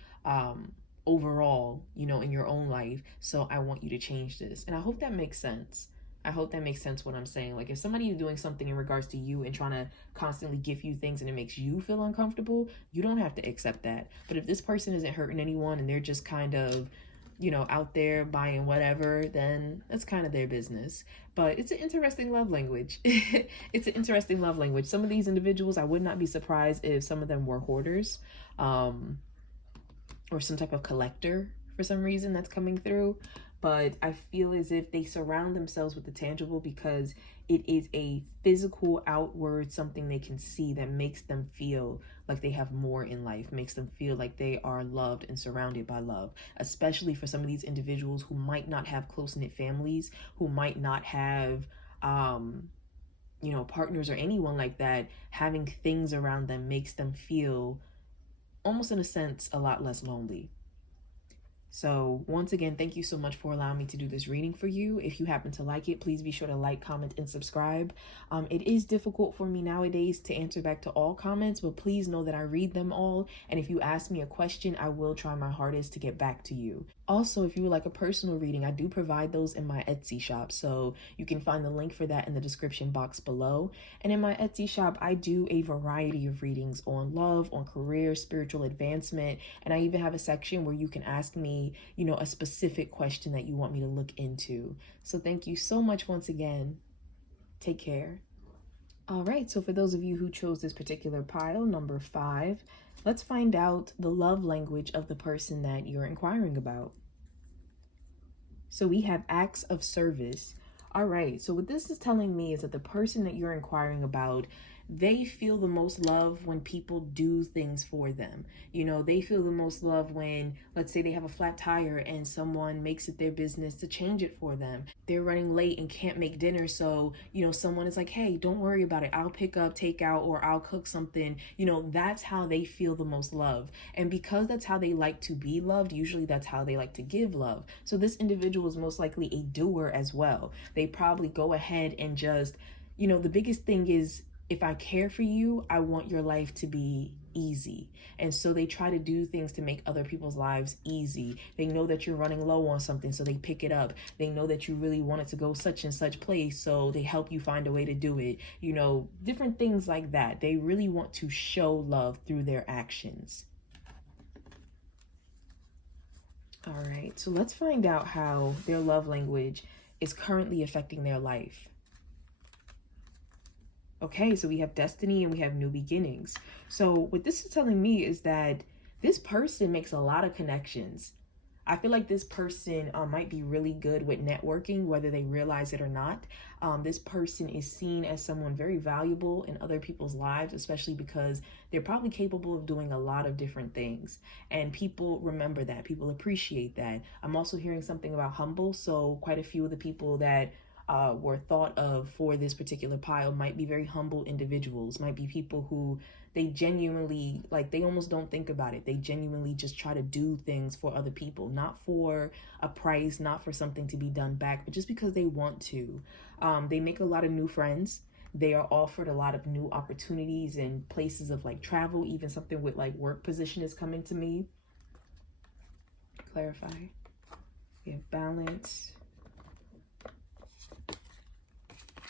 overall, in your own life, so I want you to change this. And I hope that makes sense. I hope that makes sense what I'm saying. Like, if somebody is doing something in regards to you and trying to constantly give you things and it makes you feel uncomfortable, you don't have to accept that. But if this person isn't hurting anyone and they're just kind of, out there buying whatever, then that's kind of their business. But it's an interesting love language. It's an interesting love language. Some of these individuals, I would not be surprised if some of them were hoarders, or some type of collector for some reason that's coming through. But I feel as if they surround themselves with the tangible because it is a physical outward, something they can see that makes them feel like they have more in life, makes them feel like they are loved and surrounded by love, especially for some of these individuals who might not have close-knit families, who might not have partners or anyone like that. Having things around them makes them feel, almost in a sense, a lot less lonely. So once again, thank you so much for allowing me to do this reading for you. If you happen to like it, please be sure to like, comment, and subscribe. It is difficult for me nowadays to answer back to all comments, but please know that I read them all. And if you ask me a question, I will try my hardest to get back to you. Also, if you would like a personal reading, I do provide those in my Etsy shop. So you can find the link for that in the description box below. And in my Etsy shop, I do a variety of readings on love, on career, spiritual advancement. And I even have a section where you can ask me, a specific question that you want me to look into. So thank you so much once again. Take care. All right, so for those of you who chose this particular pile, number 5, let's find out the love language of the person that you're inquiring about. So we have acts of service. All right, so what this is telling me is that the person that you're inquiring about, they feel the most love when people do things for them. They feel the most love when, let's say they have a flat tire and someone makes it their business to change it for them. They're running late and can't make dinner, so, someone is like, hey, don't worry about it. I'll pick up, take out, or I'll cook something. That's how they feel the most love. And because that's how they like to be loved, usually that's how they like to give love. So this individual is most likely a doer as well. They probably go ahead and just, the biggest thing is, if I care for you, I want your life to be easy. And so they try to do things to make other people's lives easy. They know that you're running low on something, so they pick it up. They know that you really wanted to go such and such place, so they help you find a way to do it. Different things like that. They really want to show love through their actions. All right, so let's find out how their love language is currently affecting their life. Okay, so we have destiny and we have new beginnings. So what this is telling me is that this person makes a lot of connections. I feel like this person might be really good with networking, whether they realize it or not. This person is seen as someone very valuable in other people's lives, especially because they're probably capable of doing a lot of different things. And people remember that, people appreciate that. I'm also hearing something about humble. So quite a few of the people that were thought of for this particular pile might be very humble individuals, might be people who they genuinely, like, they almost don't think about it. They genuinely just try to do things for other people, not for a price, not for something to be done back, but just because they want to. They make a lot of new friends. They are offered a lot of new opportunities in places of like travel, even something with like work position is coming to me. Clarify. We have balance.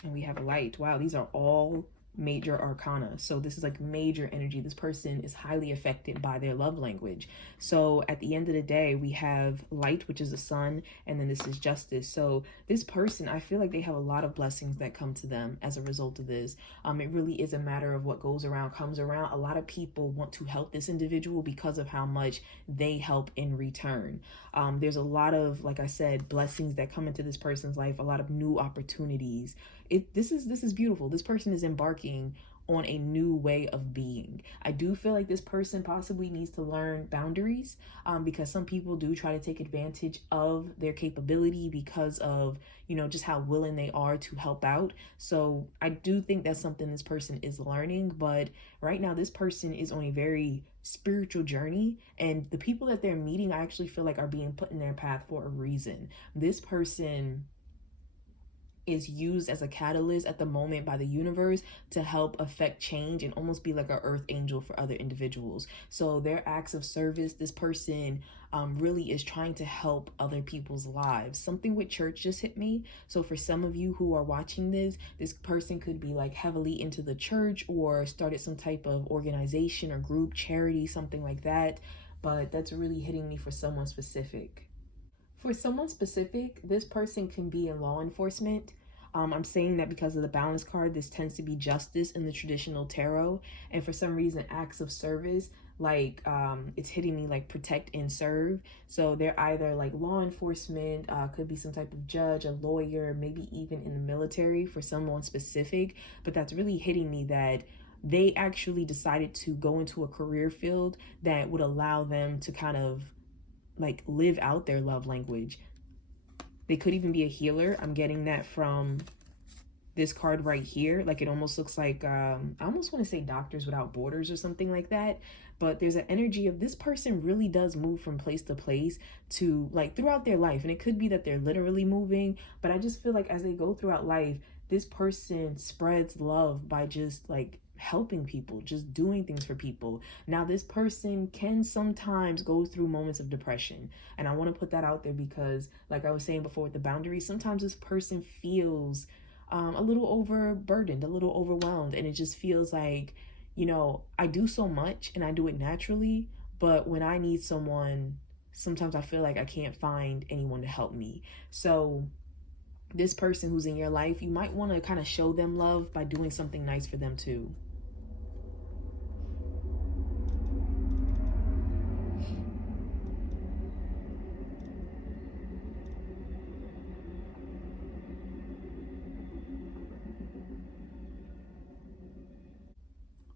And we have light. Wow, these are all major arcana. So this is like major energy. This person is highly affected by their love language. So at the end of the day, we have light, which is the sun, and then this is justice. So this person, I feel like they have a lot of blessings that come to them as a result of this. It really is a matter of what goes around comes around. A lot of people want to help this individual because of how much they help in return. There's a lot of, like I said, blessings that come into this person's life, a lot of new opportunities. This is beautiful. This person is embarking on a new way of being. I do feel like this person possibly needs to learn boundaries, because some people do try to take advantage of their capability because of, you know, just how willing they are to help out. So I do think that's something this person is learning, but right now this person is on a very spiritual journey, and the people that they're meeting, I actually feel like are being put in their path for a reason. This person is used as a catalyst at the moment by the universe to help affect change and almost be like an earth angel for other individuals. So their acts of service, this person really is trying to help other people's lives. Something with church just hit me. So for some of you who are watching this person could be like heavily into the church or started some type of organization or group, charity, something like that. But that's really hitting me for someone specific. For someone specific, this person can be in law enforcement. I'm saying that because of the balance card, this tends to be justice in the traditional tarot. And for some reason, acts of service, like it's hitting me like protect and serve. So they're either like law enforcement, could be some type of judge, a lawyer, maybe even in the military for someone specific. But that's really hitting me that they actually decided to go into a career field that would allow them to kind of like live out their love language. They could even be a healer. I'm getting that from this card right here. Like it almost looks like I almost want to say Doctors Without Borders or something like that. But there's an energy of this person really does move from place to place to like throughout their life. And it could be that they're literally moving, but I just feel like as they go throughout life, this person spreads love by just like helping people, just doing things for people. Now, this person can sometimes go through moments of depression. And I want to put that out there because, like I was saying before with the boundaries, sometimes this person feels a little overburdened, a little overwhelmed. And it just feels like, you know, I do so much and I do it naturally. But when I need someone, sometimes I feel like I can't find anyone to help me. So this person who's in your life, you might want to kind of show them love by doing something nice for them too.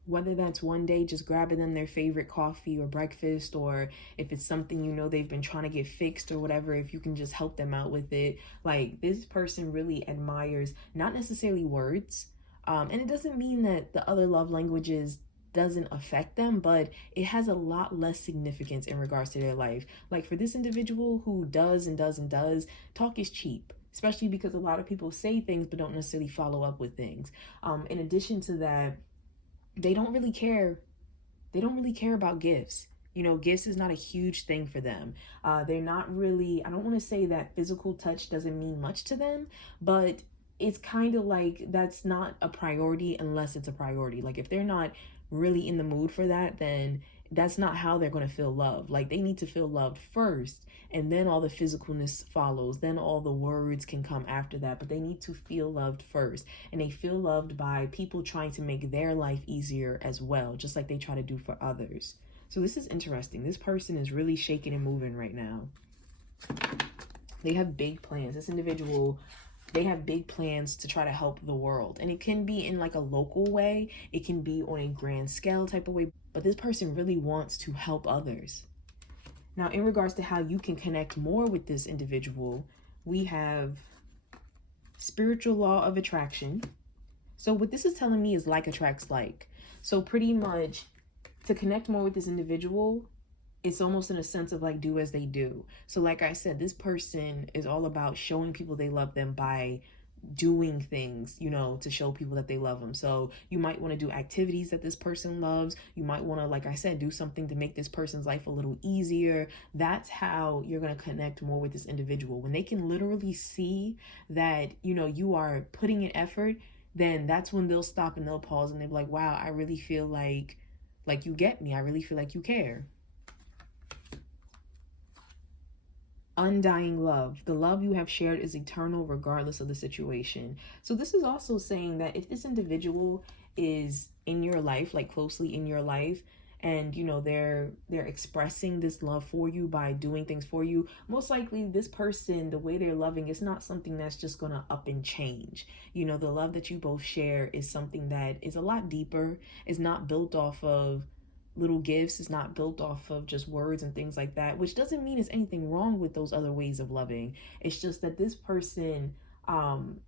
Whether that's one day just grabbing them their favorite coffee or breakfast, or if it's something you know they've been trying to get fixed or whatever, if you can just help them out with it. Like this person really admires not necessarily words, and it doesn't mean that the other love languages doesn't affect them, but it has a lot less significance in regards to their life. Like for this individual who does and does and does, talk is cheap, especially because a lot of people say things but don't necessarily follow up with things. In addition to that, they don't really care. They don't really care about gifts. You know, gifts is not a huge thing for them. They're not really, I don't want to say that physical touch doesn't mean much to them, but it's kind of like that's not a priority unless it's a priority. Like if they're not really in the mood for that, then that's not how they're going to feel love. Like, they need to feel loved first, and then all the physicalness follows. Then all the words can come after that, but they need to feel loved first. And they feel loved by people trying to make their life easier as well, just like they try to do for others. So this is interesting. This person is really shaking and moving right now. They have big plans. This individual, they have big plans to try to help the world. And it can be in like a local way. It can be on a grand scale type of way. But this person really wants to help others. Now, in regards to how you can connect more with this individual, we have spiritual law of attraction. So what this is telling me is like attracts like. So pretty much to connect more with this individual, it's almost in a sense of like do as they do. So like I said, this person is all about showing people they love them by doing things, you know, to show people that they love them. So you might want to do activities that this person loves. You might want to, like I said, do something to make this person's life a little easier. That's how you're going to connect more with this individual. When they can literally see that, you know, you are putting in effort, then that's when they'll stop and they'll pause and they'll be like, wow, I really feel like you get me. I really feel like you care. Undying love. The love you have shared is eternal regardless of the situation. So this is also saying that if this individual is in your life, like closely in your life, and you know they're expressing this love for you by doing things for you, most likely this person, the way they're loving, is not something that's just gonna up and change. You know, the love that you both share is something that is a lot deeper. Is not built off of little gifts. It's not built off of just words and things like that, which doesn't mean there's anything wrong with those other ways of loving. It's just that this person,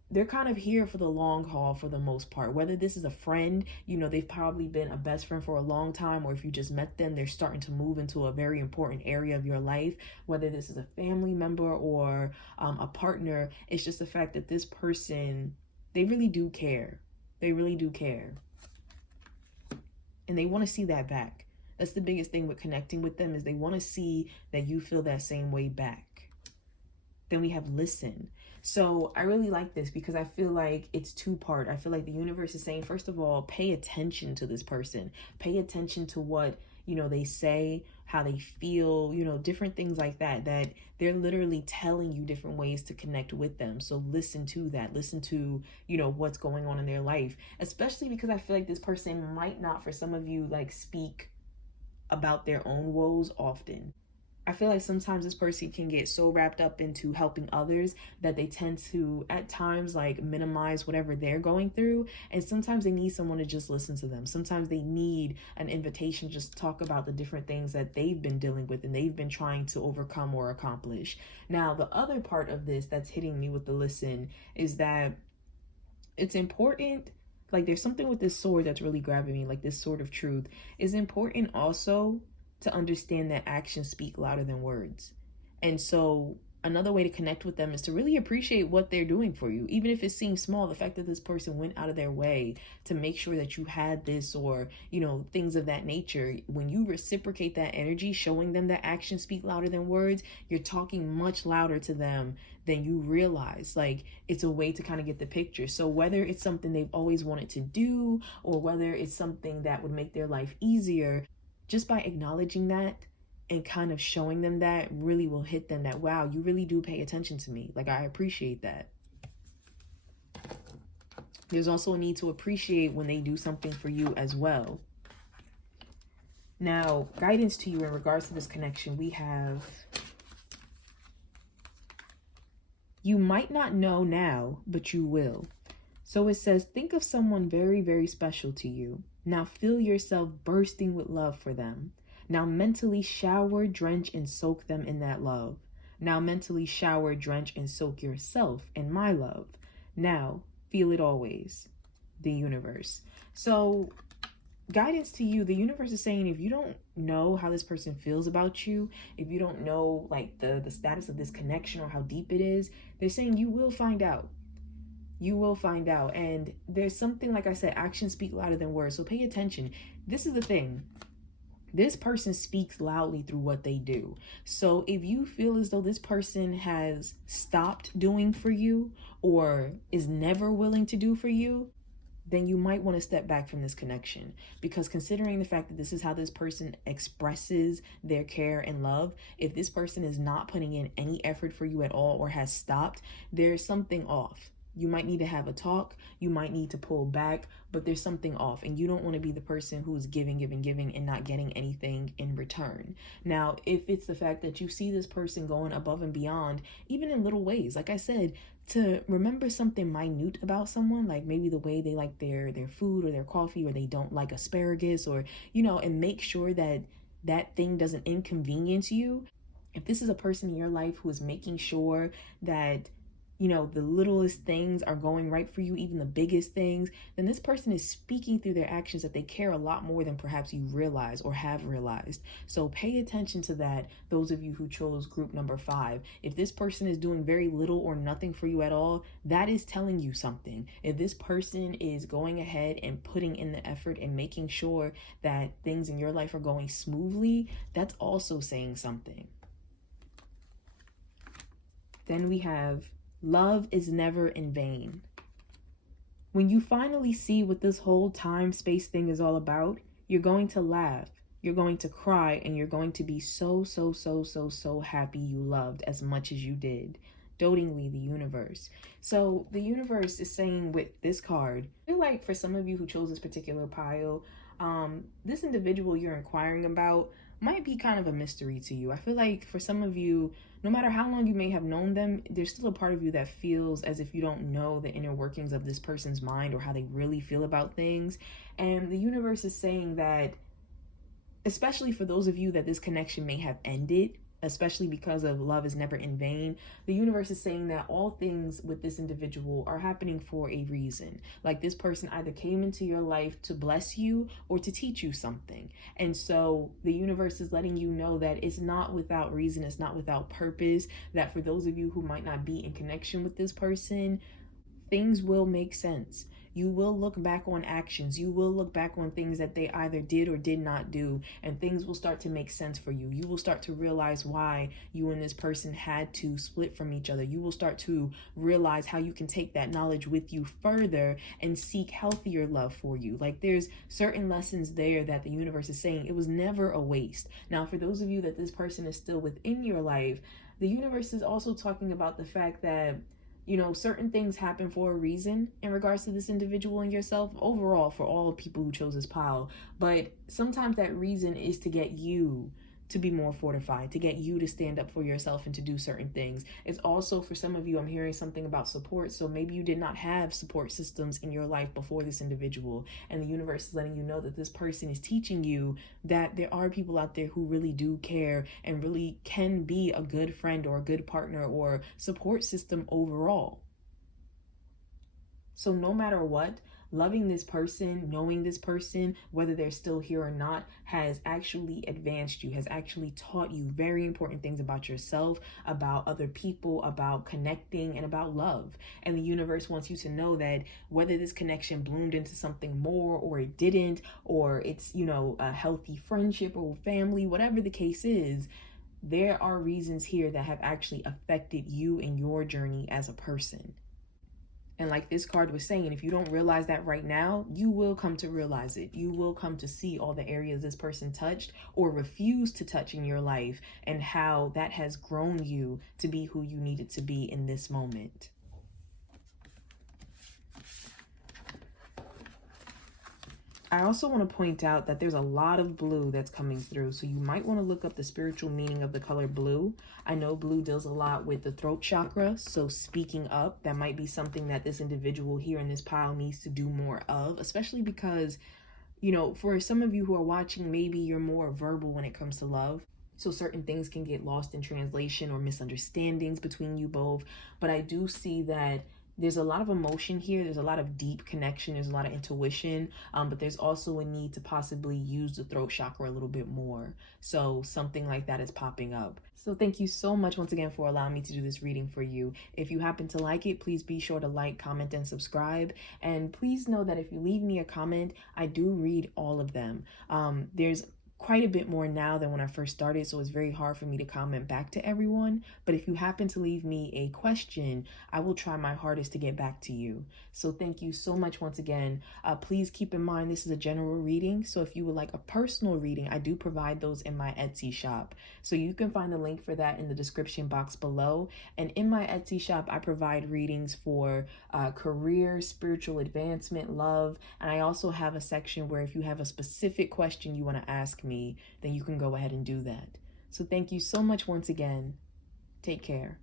they're kind of here for the long haul for the most part. Whether this is a friend, you know, they've probably been a best friend for a long time, or if you just met them, they're starting to move into a very important area of your life. Whether this is a family member or a partner, it's just the fact that this person, they really do care. They really do care. And they want to see that back. That's the biggest thing with connecting with them, is they want to see that you feel that same way back. Then we have listen. So I really like this because I feel like it's two-part. I feel like the universe is saying, first of all, pay attention to this person. Pay attention to what, you know, they say, how they feel, you know, different things like that, that they're literally telling you different ways to connect with them. So listen to that. Listen to, you know, what's going on in their life, especially because I feel like this person might not, for some of you, like speak about their own woes often. I feel like sometimes this person can get so wrapped up into helping others that they tend to, at times, like minimize whatever they're going through. And sometimes they need someone to just listen to them. Sometimes they need an invitation to just talk about the different things that they've been dealing with and they've been trying to overcome or accomplish. Now, the other part of this that's hitting me with the listen is that it's important. Like, there's something with this sword that's really grabbing me, like this sword of truth. Is important also to understand that actions speak louder than words. And so another way to connect with them is to really appreciate what they're doing for you. Even if it seems small, the fact that this person went out of their way to make sure that you had this, or, you know, things of that nature. When you reciprocate that energy, showing them that actions speak louder than words, you're talking much louder to them than you realize. Like, it's a way to kind of get the picture. So whether it's something they've always wanted to do, or whether it's something that would make their life easier, just by acknowledging that and kind of showing them that really will hit them that, wow, you really do pay attention to me. Like, I appreciate that. There's also a need to appreciate when they do something for you as well. Now, guidance to you in regards to this connection, we have, you might not know now, but you will. So it says, think of someone very, very special to you. Now feel yourself bursting with love for them. Now mentally shower, drench, and soak them in that love. Now mentally shower, drench, and soak yourself in my love. Now feel it always. The universe. So guidance to you, the universe is saying, if you don't know how this person feels about you, if you don't know like the status of this connection or how deep it is, they're saying you will find out. You will find out. And there's something, like I said, actions speak louder than words. So pay attention. This is the thing. This person speaks loudly through what they do. So if you feel as though this person has stopped doing for you or is never willing to do for you, then you might want to step back from this connection. Because considering the fact that this is how this person expresses their care and love, if this person is not putting in any effort for you at all or has stopped, there's something off. You might need to have a talk, you might need to pull back, but there's something off, and you don't want to be the person who's giving and not getting anything in return. Now, if it's the fact that you see this person going above and beyond, even in little ways, like I said, to remember something minute about someone, like maybe the way they like their food or their coffee, or they don't like asparagus, or, and make sure that that thing doesn't inconvenience you. If this is a person in your life who is making sure that the littlest things are going right for you, even the biggest things, then this person is speaking through their actions that they care a lot more than perhaps you realize or have realized. So pay attention to that, those of you who chose group number 5. If this person is doing very little or nothing for you at all, that is telling you something. If this person is going ahead and putting in the effort and making sure that things in your life are going smoothly, that's also saying something. Then we have love is never in vain. When you finally see what this whole time-space thing is all about, you're going to laugh, you're going to cry, and you're going to be so happy you loved as much as you did. Dotingly, the universe. So the universe is saying with this card, I feel like for some of you who chose this particular pile, this individual you're inquiring about might be kind of a mystery to you. I feel like for some of you, no matter how long you may have known them, there's still a part of you that feels as if you don't know the inner workings of this person's mind or how they really feel about things. And the universe is saying that, especially for those of you that this connection may have ended, especially because of love is never in vain, the universe is saying that all things with this individual are happening for a reason. Like this person either came into your life to bless you or to teach you something. And so the universe is letting you know that it's not without reason, it's not without purpose, that for those of you who might not be in connection with this person, things will make sense. You will look back on actions. You will look back on things that they either did or did not do, and things will start to make sense for you. You will start to realize why you and this person had to split from each other. You will start to realize how you can take that knowledge with you further and seek healthier love for you. Like there's certain lessons there that the universe is saying it was never a waste. Now, for those of you that this person is still within your life, the universe is also talking about the fact that certain things happen for a reason in regards to this individual and yourself, overall for all people who chose this pile. But sometimes that reason is to get you to be more fortified, to get you to stand up for yourself and to do certain things. It's also, for some of you, I'm hearing something about support. So maybe you did not have support systems in your life before this individual, and the universe is letting you know that this person is teaching you that there are people out there who really do care and really can be a good friend or a good partner or support system overall. So no matter what, loving this person, knowing this person, whether they're still here or not, has actually advanced you, has actually taught you very important things about yourself, about other people, about connecting, and about love. And the universe wants you to know that whether this connection bloomed into something more or it didn't, or it's, a healthy friendship or family, whatever the case is, there are reasons here that have actually affected you in your journey as a person. And like this card was saying, if you don't realize that right now, you will come to realize it. You will come to see all the areas this person touched or refused to touch in your life, and how that has grown you to be who you needed to be in this moment. I also want to point out that there's a lot of blue that's coming through, so you might want to look up the spiritual meaning of the color blue. I know blue deals a lot with the throat chakra, so speaking up, that might be something that this individual here in this pile needs to do more of, especially because, for some of you who are watching, maybe you're more verbal when it comes to love. So certain things can get lost in translation or misunderstandings between you both. But I do see that there's a lot of emotion here. There's a lot of deep connection. There's a lot of intuition, but there's also a need to possibly use the throat chakra a little bit more. So something like that is popping up. So thank you so much once again for allowing me to do this reading for you. If you happen to like it, please be sure to like, comment, and subscribe. And please know that if you leave me a comment, I do read all of them. There's quite a bit more now than when I first started, so it's very hard for me to comment back to everyone. But if you happen to leave me a question, I will try my hardest to get back to you. So thank you so much once again. Please keep in mind this is a general reading, so if you would like a personal reading, I do provide those in my Etsy shop. So you can find the link for that in the description box below. And in my Etsy shop, I provide readings for career, spiritual advancement, love, and I also have a section where if you have a specific question you want to ask me, then you can go ahead and do that. So thank you so much once again. Take care.